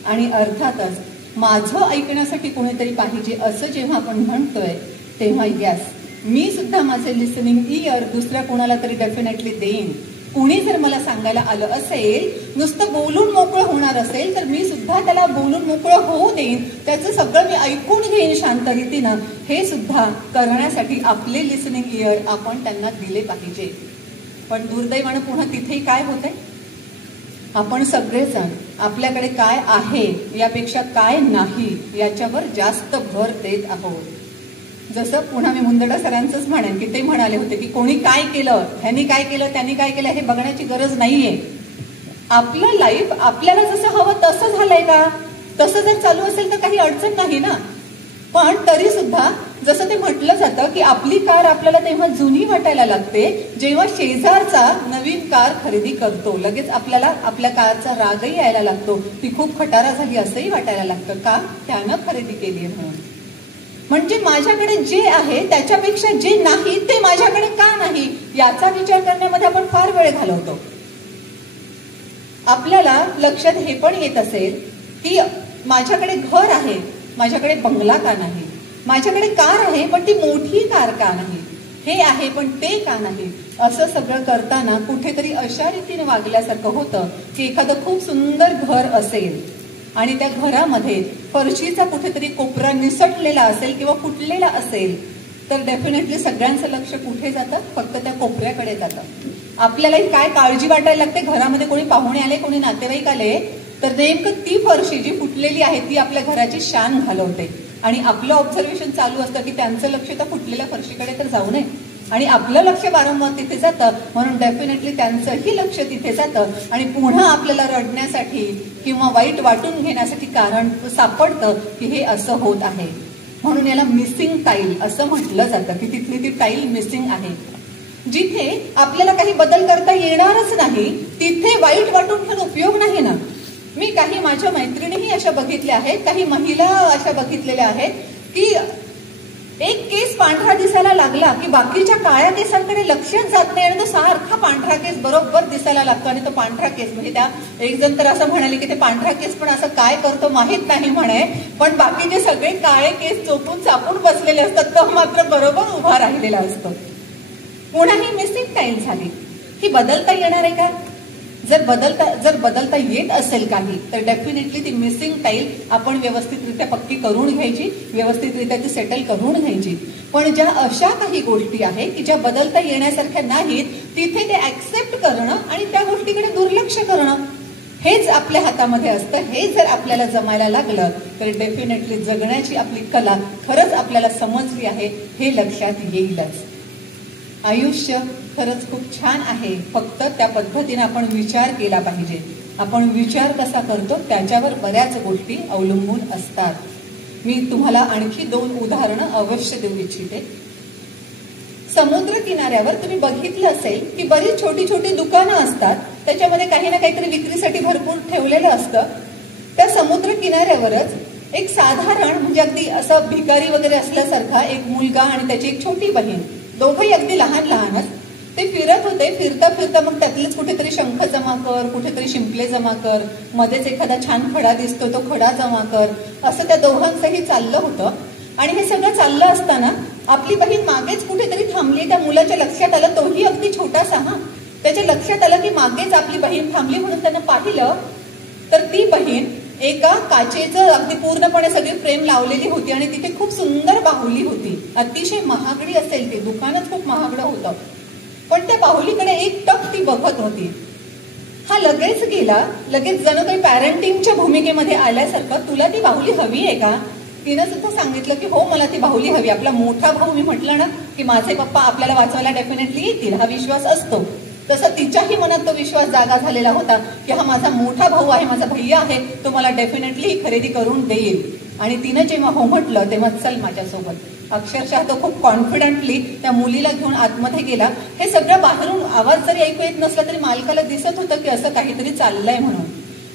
आणि अर्थातच माझं ऐकण्यासाठी कोणीतरी पाहिजे असं जेव्हा आपण म्हणतोय तेव्हा यस, मी सुद्धा माझे लिसनिंग इयर दुसऱ्या कोणाला तरी डेफिनेटली देईन. कुणी जर मला सांगायला आलं असेल, नुसतं बोलून मोकळं होणार असेल, तर मी सुद्धा त्याला बोलून मोकळं होऊ देईन, त्याचं सगळं मी ऐकून घेईन शांत रीतीनं. हे सुद्धा करण्यासाठी आपले लिसनिंग इयर आपण त्यांना दिले पाहिजे. पण दुर्दैवानं पुन्हा तिथेही काय होतंय, आपण सगळेजण आपल्याकडे काय आहे यापेक्षा काय नाही याच्यावर जास्त भर देत आहोत. जसं पुन्हा मी मुंदडा सरांचंच म्हणेन की ते म्हणाले होते की कोणी काय केलं, ह्यांनी काय केलं, त्यांनी काय केलं हे बघण्याची गरज नाहीये. आपलं लाईफ आपल्याला जसं हवं तसं झालंय का, तसं जर चालू असेल तर काही अडचण नाही ना. पण तरी सुद्धा जसं ते म्हटलं जातं की आपली कार आपल्याला तेव्हा जुनी वाटायला लागते जेव्हा शेजारचा नवीन कार खरेदी करतो. लगेच आपल्याला आपल्या कारचा रागही यायला लागतो, ती खूप खटारा झाली असंही वाटायला लागतं. का? त्यानं खरेदी केली आहे म्हणून. म्हणजे माझ्याकडे जे आहे त्याच्यापेक्षा जे नाही ते माझ्याकडे का नाही याचा विचार करण्यामध्ये आपण फार वेळ घालवतो. आपल्याला लक्षात हे पण येत असेल की माझ्याकडे घर आहे, माझ्याकडे बंगला का नाही, माझ्याकडे कार आहे पण ती मोठी कार का नाही, हे आहे पण ते का नाही, असं सगळं करताना कुठेतरी अशा रीतीने वागल्यासारखं होतं की एखादं खूप सुंदर घर असेल आणि त्या घरामध्ये फरशीचा कुठेतरी कोपरा निसटलेला असेल किंवा फुटलेला असेल तर डेफिनेटली सगळ्यांचं लक्ष कुठे जातं? फक्त त्या कोपऱ्याकडे जातं. आपल्यालाही काय काळजी वाटायला लागते, घरामध्ये कोणी पाहुणे आले, कोणी नातेवाईक आले तर नेमकं ती फरशी जी फुटलेली आहे ती आपल्या घराची शान घालवते आणि आपलं ऑब्झर्वेशन चालू असतं की त्यांचं लक्ष त्या फुटलेल्या फरशीकडे तर जाऊ नये आणि आपलं लक्ष वारंवार तिथे जातं म्हणून डेफिनेटली त्यांचंही लक्ष तिथे जातं आणि पुन्हा आपल्याला रडण्यासाठी किंवा वाईट वाटून घेण्यासाठी कारण सापडतं की हे असं होत आहे. म्हणून याला मिसिंग टाईल असं म्हटलं जातं की तिथली ती टाईल मिसिंग आहे. जिथे आपल्याला काही बदल करता येणारच नाही तिथे वाईट वाटून घेऊन उपयोग नाही ना. मी काही माझ्या मैत्रिणीही अशा बघितल्या आहेत, काही महिला अशा बघितलेल्या आहेत की एक केस पांढरा दिसायला लागला की बाकीच्या काळ्या केसांकडे लक्षच जात नाही आणि तो सारखा पांढरा केस बरोबर दिसायला लागतो आणि तो पांढरा केस म्हणजे त्या एक जण तर असं म्हणाले की ते पांढरा केस पण असं काय करतो माहित नाही म्हणे, पण बाकीचे सगळे काळे केस चोपून चापून बसलेले असतात तो मात्र बरोबर उभा राहिलेला असतो. पुन्हा ही मिसिंग टाईल झाली. ही बदलता येणार आहे का? जर बदलता येत असेल काही तर डेफिनेटली ती मिसिंग टाईल आपण व्यवस्थितरित्या पक्की करून घ्यायची, व्यवस्थितरित्या ती सेटल करून घ्यायची. पण ज्या अशा काही गोष्टी आहेत की ज्या बदलता येण्यासारख्या नाहीत तिथे ते ऍक्सेप्ट करणं आणि त्या गोष्टीकडे दुर्लक्ष करणं हेच आपल्या हातामध्ये असतं. हे जर आपल्याला जमायला लागलं तर डेफिनेटली जगण्याची आपली कला खरंच आपल्याला समजली आहे हे लक्षात येईलच. आयुष्य खरंच खूप छान आहे, फक्त त्या पद्धतीने आपण विचार केला पाहिजे. आपण विचार कसा करतो त्याच्यावर बऱ्याच गोष्टी अवलंबून असतात. मी तुम्हाला आणखी 2 उदाहरणं अवश्य देऊ इच्छिते. समुद्र किनाऱ्यावर तुम्ही बघितलं असेल की बरीच छोटी छोटी दुकानं असतात, त्याच्यामध्ये काही ना काहीतरी विक्रीसाठी भरपूर ठेवलेलं असतं. त्या समुद्र किनाऱ्यावरच एक साधारण म्हणजे अगदी असं भिकारी वगैरे असल्यासारखा एक मुलगा आणि त्याची एक छोटी बहीण, दोघंही अगदी लहान लहानच, ते फिरत होते. फिरता फिरता मग त्यातलेच कुठेतरी शंख जमा कर, कुठेतरी शिंपले जमा कर, मध्येच एखादा छान खडा दिसतो तो खडा जमा कर, असं त्या दोघांचंही चाललं होतं. आणि हे सगळं चाललं असताना आपली बहीण मागेच कुठेतरी थांबली. त्या मुलाच्या लक्षात आलं, तोही अगदी छोटासा, त्याच्या लक्षात आलं की मागेच आपली बहीण थांबली म्हणून त्यानं पाहिलं तर ती बहीण एका काचेचं अगदी पूर्णपणे सगळी फ्रेम लावलेली होती आणि तिथे खूप सुंदर बाहुली होती. अतिशय महागडी असेल, ते दुकानच खूप महागडं होतं. पण त्या बाहुलीकडे एक टक ती बघत होती. हा लगेच गेला, लगेच जणू काही पॅरेंटिंगच्या भूमिकेमध्ये आल्यासारखं, तुला ती बाहुली हवी आहे का? तिनं सुद्धा सांगितलं की हो मला ती बाहुली हवी. आपला मोठा भाऊ, मी म्हटलं ना की माझे पप्पा आपल्याला वाचवायला डेफिनेटली येतील, हा विश्वास असतो. तसं तिच्याही मनात तो विश्वास जागा झालेला होता की हा माझा मोठा भाऊ आहे, माझा भैया आहे, तो मला डेफिनेटली ही खरेदी करून देईल. आणि तिनं जेव्हा हो म्हटलं तेव्हा चल माझ्यासोबत, अक्षरशः तो खूप कॉन्फिडंटली त्या मुलीला घेऊन आतमध्ये गेला. हे सगळं बाहेरून आवाज जरी ऐकू येत नसला तरी मालकाला दिसत होतं की असं काहीतरी चाललंय म्हणून.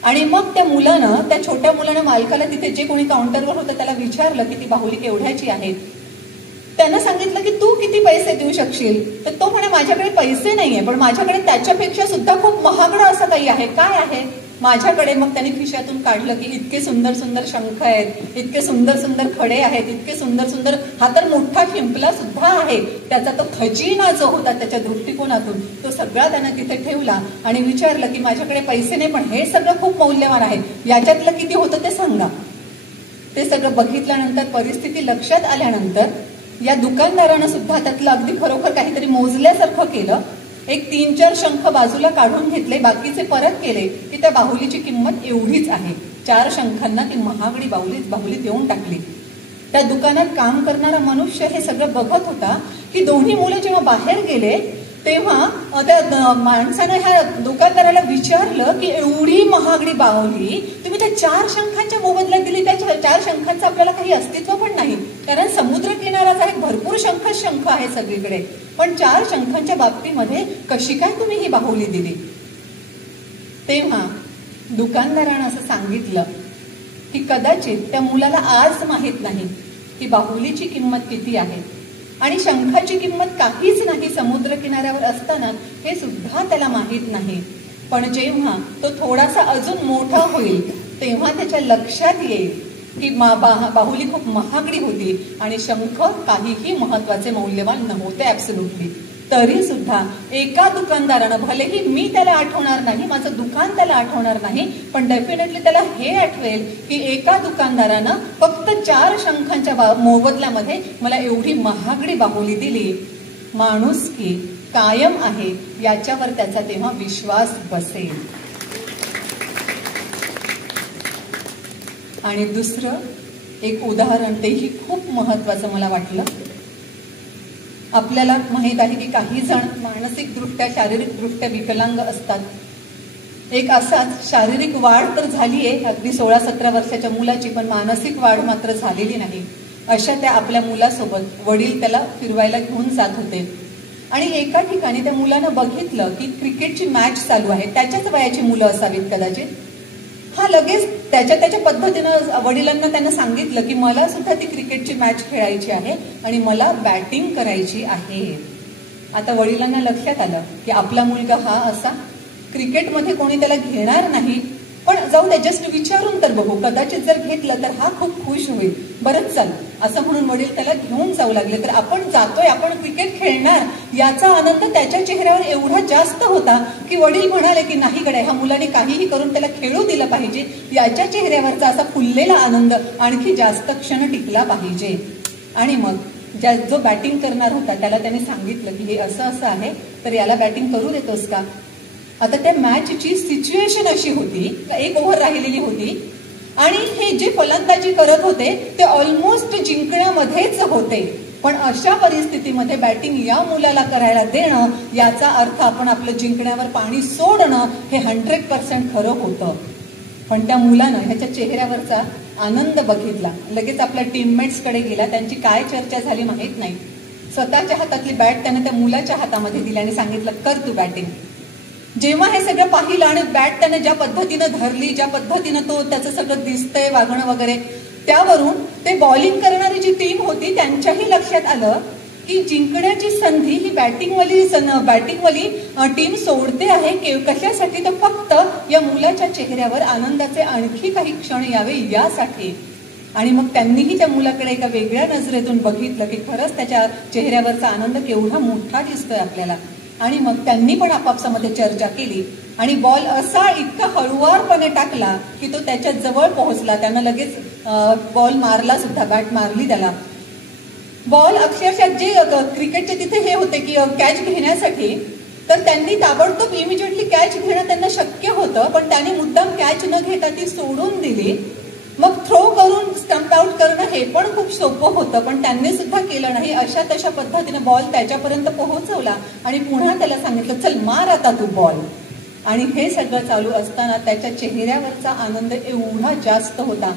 आणि मग त्या मुलानं, त्या छोट्या मुलानं मालकाला तिथे जे कोणी काउंटरवर होतं त्याला विचारलं की ती बाहुली केवढ्याची आहे. त्यानं सांगितलं की तू किती पैसे देऊ शकशील? तर तो म्हणे माझ्याकडे पैसे नाहीये, पण माझ्याकडे त्याच्यापेक्षा सुद्धा खूप महागडं असं काही आहे. काय आहे माझ्याकडे? मग त्याने खिशातून काढलं की इतके सुंदर सुंदर शंख आहेत, इतके सुंदर सुंदर खडे आहेत, इतके सुंदर सुंदर, हा तर मोठा शिंपला सुद्धा आहे. त्याचा तो खजिना जो होता त्याच्या दृष्टिकोनातून तो सगळा त्यानं तिथे ठेवला आणि विचारलं की माझ्याकडे पैसे नाही पण हे सगळं खूप मौल्यवान आहे, याच्यातलं किती होतं ते सांगा. ते सगळं बघितल्यानंतर, परिस्थिती लक्षात आल्यानंतर या दुकानदारानं सुद्धा त्यातलं अगदी खरोखर काहीतरी मोजल्यासारखं केलं. एक 3-4 शंख बाजूला काढून घेतले, बाकीचे परत केले की त्या बाहुलीची किंमत एवढीच आहे. 4 शंखांना ती महागडी बाहुली देऊन टाकली. त्या दुकानात काम करणारा मनुष्य हे सगळं बघत होता की दोन्ही मुलं जेव्हा बाहेर गेले तेव्हा त्या माणसानं ह्या दुकानदाराला विचारलं की एवढी महागडी बाहुली तुम्ही त्या 4 शंखांच्या मोबदल्यात दिली, त्या 4 शंखांचं आपल्याला काही अस्तित्व पण नाही, कारण समुद्र किनाराच आहे, भरपूर शंख आहे सगळीकडे, पण 4 शंखांच्या बाबतीमध्ये कशी काय तुम्ही ही बाहुली दिली? तेव्हा दुकानदारानं असं सांगितलं की कदाचित त्या मुलाला आज माहित नाही की बाहुलीची किंमत किती आहे आणि शंखाची किंमत काहीच नाही समुद्र किनाऱ्यावर असताना हे सुद्धा त्याला माहित नाही. पण जेव्हा तो थोडासा अजून मोठा होईल तेव्हा त्याच्या लक्षात येईल की बाहुली खूप महागडी होती आणि शंख काहीही महत्वाचे मौल्यवान नव्हते ऍब्सोल्युटली. तरी सुद्धा एका दुकानदारानं, भलेही मी त्याला आठवणार नाही, माझं दुकान त्याला आठवणार नाही, पण डेफिनेटली त्याला हे आठवेल की एका दुकानदारानं फक्त 4 शंखांच्या मोबदल्यामध्ये मला एवढी महागडी बाहुली दिली. माणुसकी कायम आहे याच्यावर त्याचा तेव्हा विश्वास बसेल. आणि दुसरं एक उदाहरण, तेही खूप महत्वाचं मला वाटलं. आपल्याला माहित आहे की काही जण मानसिकदृष्ट्या शारीरिकदृष्ट्या विकलांग असतात. एक असाच शारीरिक वाढ तर झाली आहे अगदी 16-17 वर्षाच्या मुलाची, पण मानसिक वाढ मात्र झालेली नाही. अशा त्या आपल्या मुलासोबत वडील त्याला फिरवायला घेऊन जात होते आणि एका ठिकाणी त्या मुलानं बघितलं की क्रिकेटची मॅच चालू आहे. त्याच्याच वयाची मुलं असावीत कदाचित. हा लगेच त्याच्या पद्धतीनं वडिलांना त्यांना सांगितलं की मला सुद्धा ती क्रिकेटची मॅच खेळायची आहे आणि मला बॅटिंग करायची आहे. आता वडिलांना लक्षात आलं की आपला मुलगा हा असा, क्रिकेटमध्ये कोणी त्याला घेणार नाही, पण जाऊ दे जस्ट विचारून तर बघू, कदाचित जर घेतलं तर हा खूप खुश होईल, बरंच चाल असं म्हणून वडील त्याला घेऊन जाऊ लागले. तर आपण जातोय, आपण क्रिकेट खेळणार याचा आनंद त्याच्या चेहऱ्यावर एवढा जास्त होता की वडील म्हणाले की नाही गड्या, ह्या मुलाने काहीही करून त्याला खेळू दिलं पाहिजे, याच्या चेहऱ्यावरचा असा फुललेला आनंद आणखी जास्त क्षण टिकला पाहिजे. आणि मग जो बॅटिंग करणार होता त्याला त्याने सांगितलं की हे असं असं आहे, तर याला बॅटिंग करू देतोस का? आता त्या मॅचची सिच्युएशन अशी होती, 1 ओव्हर राहिलेली होती आणि हे जे फलंदाजी करत होते ते ऑलमोस्ट जिंकण्यामध्येच होते, पण अशा परिस्थितीमध्ये बॅटिंग या मुलाला करायला देणं याचा अर्थ आपण आपलं जिंकण्यावर पाणी सोडणं हे 100% खरं होतं. पण त्या मुलानं ह्याच्या चेहऱ्यावरचा आनंद बघितला, लगेच आपल्या टीममेट्सकडे गेला, त्यांची काय चर्चा झाली माहित नाही, स्वतःच्या हातातली बॅट त्यानं त्या मुलाच्या हातामध्ये दिली आणि सांगितलं कर तू बॅटिंग. जेव्हा हे सगळं पाहिलं आणि बॅट त्याने ज्या पद्धतीनं धरली, ज्या पद्धतीनं तो त्याचं सगळं दिसतंय वागणं वगैरे, त्यावरून ते बॉलिंग करणारी जी टीम होती त्यांच्याही लक्षात आलं की जिंकण्याची संधी ही बॅटिंगवाली टीम सोडते आहे. कशासाठी? तर फक्त या मुलाच्या चेहऱ्यावर आनंदाचे आणखी काही क्षण यावे यासाठी. आणि मग त्यांनीही त्या मुलाकडे एका वेगळ्या नजरेतून बघितलं की खरंच त्याच्या चेहऱ्यावरचा आनंद केवढा मोठा दिसतोय आपल्याला. आणि मग त्यांनी पण आपापसामध्ये चर्चा केली आणि बॉल असा इतका हळुवारपणे टाकला की तो त्याच्या जवळ पोहोचला. त्यानं लगेच बॉल मारला सुद्धा, बॅट मारली त्याला. बॉल अक्षरशः जे क्रिकेटचे तिथे हे होते की कॅच घेण्यासाठी, तर त्यांनी ताबडतोब इमिजिएटली कॅच घेणं त्यांना शक्य होतं, पण त्यांनी मुद्दाम कॅच न घेता ती सोडून दिली. मग थ्रो करून स्टंप आउट करणं हे पण खूप सोपं होतं, पण त्यांनी सुद्धा केलं नाही. अशा तशा पद्धतीने बॉल त्याच्यापर्यंत पोहोचवला आणि पुन्हा त्याला सांगितलं चल मार आता तू बॉल. आणि हे सगळं चालू असताना त्याच्या चेहऱ्यावरचा आनंद एवढा जास्त होता.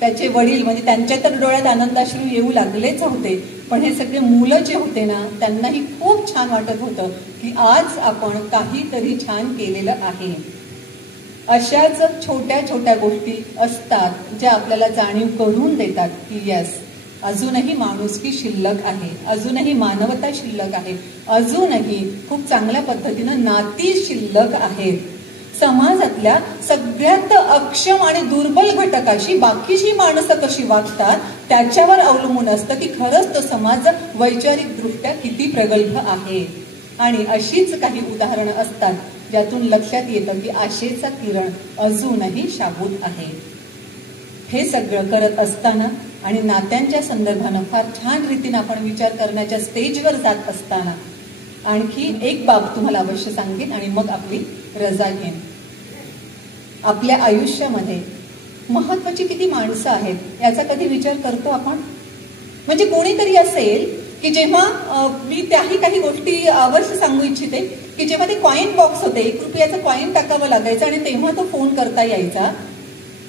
त्याचे वडील म्हणजे त्यांच्या तर डोळ्यात आनंदाश्रू येऊ लागलेच होते, पण हे सगळे मुलं जे होते ना त्यांनाही खूप छान वाटत होतं की आज आपण काहीतरी छान केलेलं आहे. अशाच छोट्या छोट्या गोष्टी असतात ज्या आपल्याला जाणीव करून देतात की यस, अजूनही माणुसकी शिल्लक आहे, अजूनही मानवता शिल्लक आहे, अजूनही खूप चांगल्या पद्धतीनं नाती शिल्लक आहेत. समाजातल्या सगळ्यात अक्षम आणि दुर्बल घटकाशी बाकीची माणसं कशी वागतात त्याच्यावर अवलंबून असतं की खरंच तो समाज वैचारिकदृष्ट्या किती प्रगल्भ आहे. आणि अशीच काही उदाहरणं असतात ज्यातून लक्षात येतं की आशेचा किरण अजूनही शाबूत आहे. हे सगळं करत असताना आणि नात्यांच्या संदर्भानं फार छान रीतीने आपण विचार करण्याच्या स्टेजवर जात असताना आणखी एक बाब तुम्हाला अवश्य सांगेन आणि मग आपली रजा घेईन. आपल्या आयुष्यामध्ये महत्वाची किती माणसं आहेत याचा कधी विचार करतो आपण? म्हणजे कोणीतरी असेल की जेव्हा मी त्याही काही गोष्टी अवश्य सांगू इच्छिते की जेव्हा ते कॉईन बॉक्स होते, 1 रुपयाचं कॉईन टाकावं लागायचं आणि तेव्हा तो फोन करता यायचा.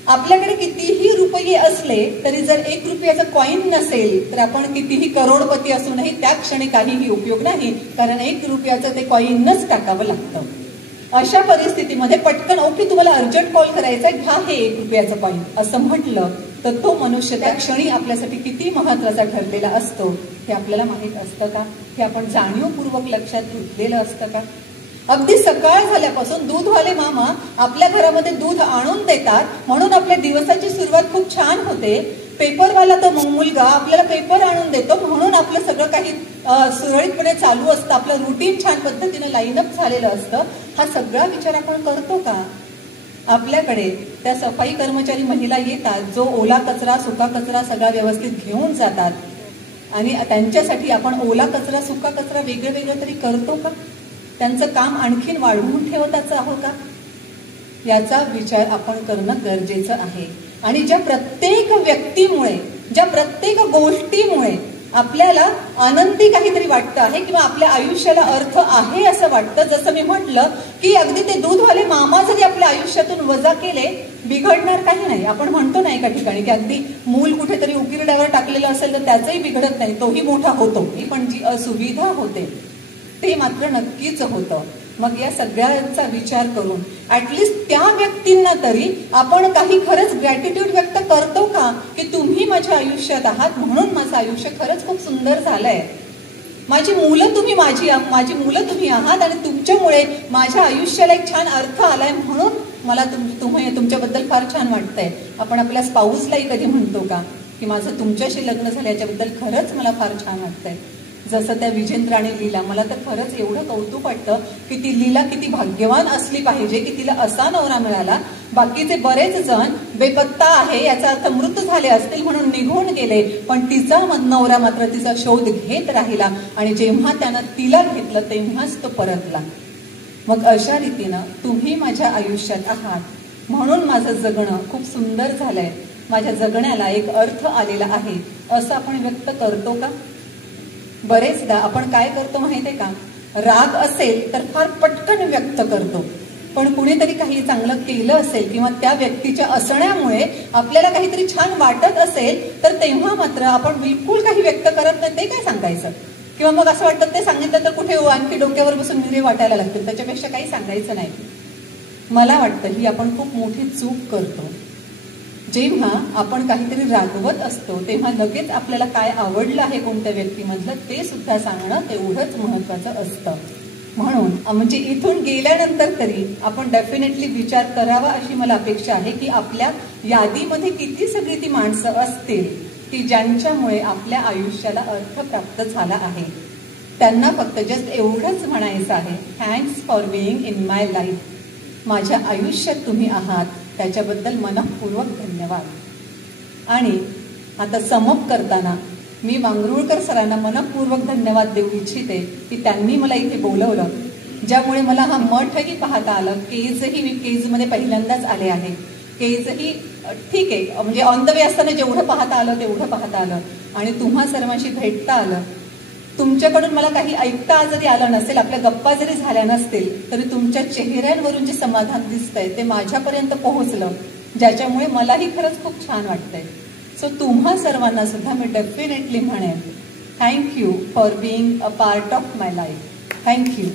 आपल्याकडे कितीही रुपये असले तरी जर 1 रुपयाचं कॉईन नसेल तर आपण कितीही करोडपती असूनही त्या क्षणी काहीही उपयोग नाही, कारण 1 रुपयाचं ते कॉईनच टाकावं लागतं. अशा परिस्थितीमध्ये पटकन ओके तुम्हाला अर्जंट कॉल करायचा आहे, घ्या हे 1 रुपयाचं कॉईन असं म्हटलं तर तो मनुष्य त्या क्षणी आपल्यासाठी किती महत्वाचा ठरलेला असतो हे आपल्याला माहित असतं का? हे आपण जाणीवपूर्वक लक्षात घेतलेलं असतं का? अगदी सकाळ झाल्यापासून दूधवाले मामा आपल्या घरामध्ये दूध आणून देतात म्हणून आपल्या दिवसाची सुरुवात खूप छान होते. पेपरवाला तो मुलगा आपल्याला पेपर आणून देतो म्हणून आपलं सगळं काही सुरळीतपणे चालू असतं, आपलं रुटीन छान पद्धतीने लाईनअप झालेलं असतं. हा सगळा विचार आपण करतो का? आपल्याकडे त्या सफाई कर्मचारी महिला येतात, जो ओला कचरा सुका कचरा सगळा व्यवस्थित घेऊन जातात आणि त्यांच्यासाठी आपण ओला कचरा सुका कचरा वेगळं वेगळं तरी करतो का? त्यांचं काम आणखीन वाढवून ठेवताच आहोत का? याचा विचार आपण करणं गरजेचं आहे. आणि ज्या प्रत्येक व्यक्तीमुळे, ज्या प्रत्येक गोष्टीमुळे आपल्याला आनंदी काहीतरी वाटतं आहे किंवा आपल्या आयुष्याला अर्थ आहे असं वाटतं, जसं मी म्हटलं की अगदी ते दूधवाले मामा जरी आपल्या आयुष्यातून वजा केले बिघडणार काही नाही. आपण म्हणतो ना एका ठिकाणी की अगदी मूल कुठेतरी उकिरड्यावर टाकलेलं असेल तर त्याचंही बिघडत नाही, तोही मोठा होतो. पण जी असुविधा होते ते मात्र नक्कीच होतं. मग या सगळ्यांचा विचार करून ऍटलिस्ट त्या व्यक्तींना तरी आपण काही खरंच ग्रॅटिट्यूड व्यक्त करतो का की तुम्ही माझ्या आयुष्यात आहात म्हणून माझं आयुष्य खरंच खूप सुंदर झालंय. माझी मुलं तुम्ही आहात आणि तुमच्यामुळे माझ्या आयुष्याला एक छान अर्थ आलाय म्हणून मला तुमच्याबद्दल फार छान वाटतंय. आपण आपल्या स्पाऊसलाही कधी म्हणतो का की माझं तुमच्याशी लग्न झालं याच्याबद्दल खरंच मला फार छान वाटतंय. जसं त्या विजेंद्राने लीला, मला तर खरंच एवढं कौतुक वाटतं की ती लीला किती भाग्यवान असली पाहिजे की तिला असा नवरा मिळाला. बाकीचे बरेच जण बेपत्ता आहे याचा अर्थ मृत झाले असतील म्हणून निघून गेले, पण तिचा नवरा मात्र तिचा शोध घेत राहिला आणि जेव्हा त्यानं तिला घेतलं तेव्हाच तो परतला. मग अशा रीतीनं तुम्ही माझ्या आयुष्यात आहात म्हणून माझं जगणं खूप सुंदर झालंय, माझ्या जगण्याला एक अर्थ आलेला आहे असं आपण व्यक्त करतो का? बरेचदा आपण काय करतो माहितीये का, राग असेल तर फार पटकन व्यक्त करतो, पण कुणीतरी काही चांगलं केलं असेल किंवा त्या व्यक्तीच्या असण्यामुळे आपल्याला काहीतरी छान वाटत असेल तर तेव्हा मात्र आपण बिलकुल काही व्यक्त करत नाही. ते काय सांगायचं? किंवा मग असं वाटतं ते सांगितलं तर कुठे आणखी डोक्यावर बसून मिरे वाटायला लागतील, त्याच्यापेक्षा काही सांगायचं नाही. मला वाटतं ही आपण खूप मोठी चूक करतो. जेव्हा आपण काहीतरी रागवत असतो तेव्हा लगेच आपल्याला काय आवडलं आहे कोणत्या व्यक्तीमधलं ते सुद्धा सांगणं तेवढंच महत्वाचं असतं. म्हणून म्हणजे इथून गेल्यानंतर तरी आपण डेफिनेटली विचार करावा अशी मला अपेक्षा आहे की आपल्या यादीमध्ये किती सगळी ती माणसं असतील की ज्यांच्यामुळे आपल्या आयुष्याला अर्थ प्राप्त झाला आहे. त्यांना फक्त जस्ट एवढंच म्हणायचं आहे, thanks for being in my life. माझ्या आयुष्यात तुम्ही आहात त्याच्याबद्दल मनःपूर्वक धन्यवाद. आणि आता समप करताना मी वांगरुळकर सरांना मनःपूर्वक धन्यवाद देऊ इच्छिते की त्यांनी मला इथे बोलवलं, ज्यामुळे मला हा मठही पाहता आलं. केजही मी केजमध्ये पहिल्यांदाच आले आहे. केजही ठीक आहे, म्हणजे ऑन द वे असताना जेवढं पाहता आलं तेवढं पाहता आलं आणि तुम्हा सर्वांशी भेटता आलं. तुमच्याकडून मला काही ऐकता जरी आलं नसेल, आपल्या गप्पा जरी झाल्या नसतील तरी तुमच्या चेहऱ्यांवरून जे समाधान दिसतंय ते माझ्यापर्यंत पोहोचलं, ज्याच्यामुळे मलाही खरंच खूप छान वाटतंय. सो तुम्हा सर्वांना सुद्धा मी डेफिनेटली म्हणेन, thank you for being a part of my life. Thank you.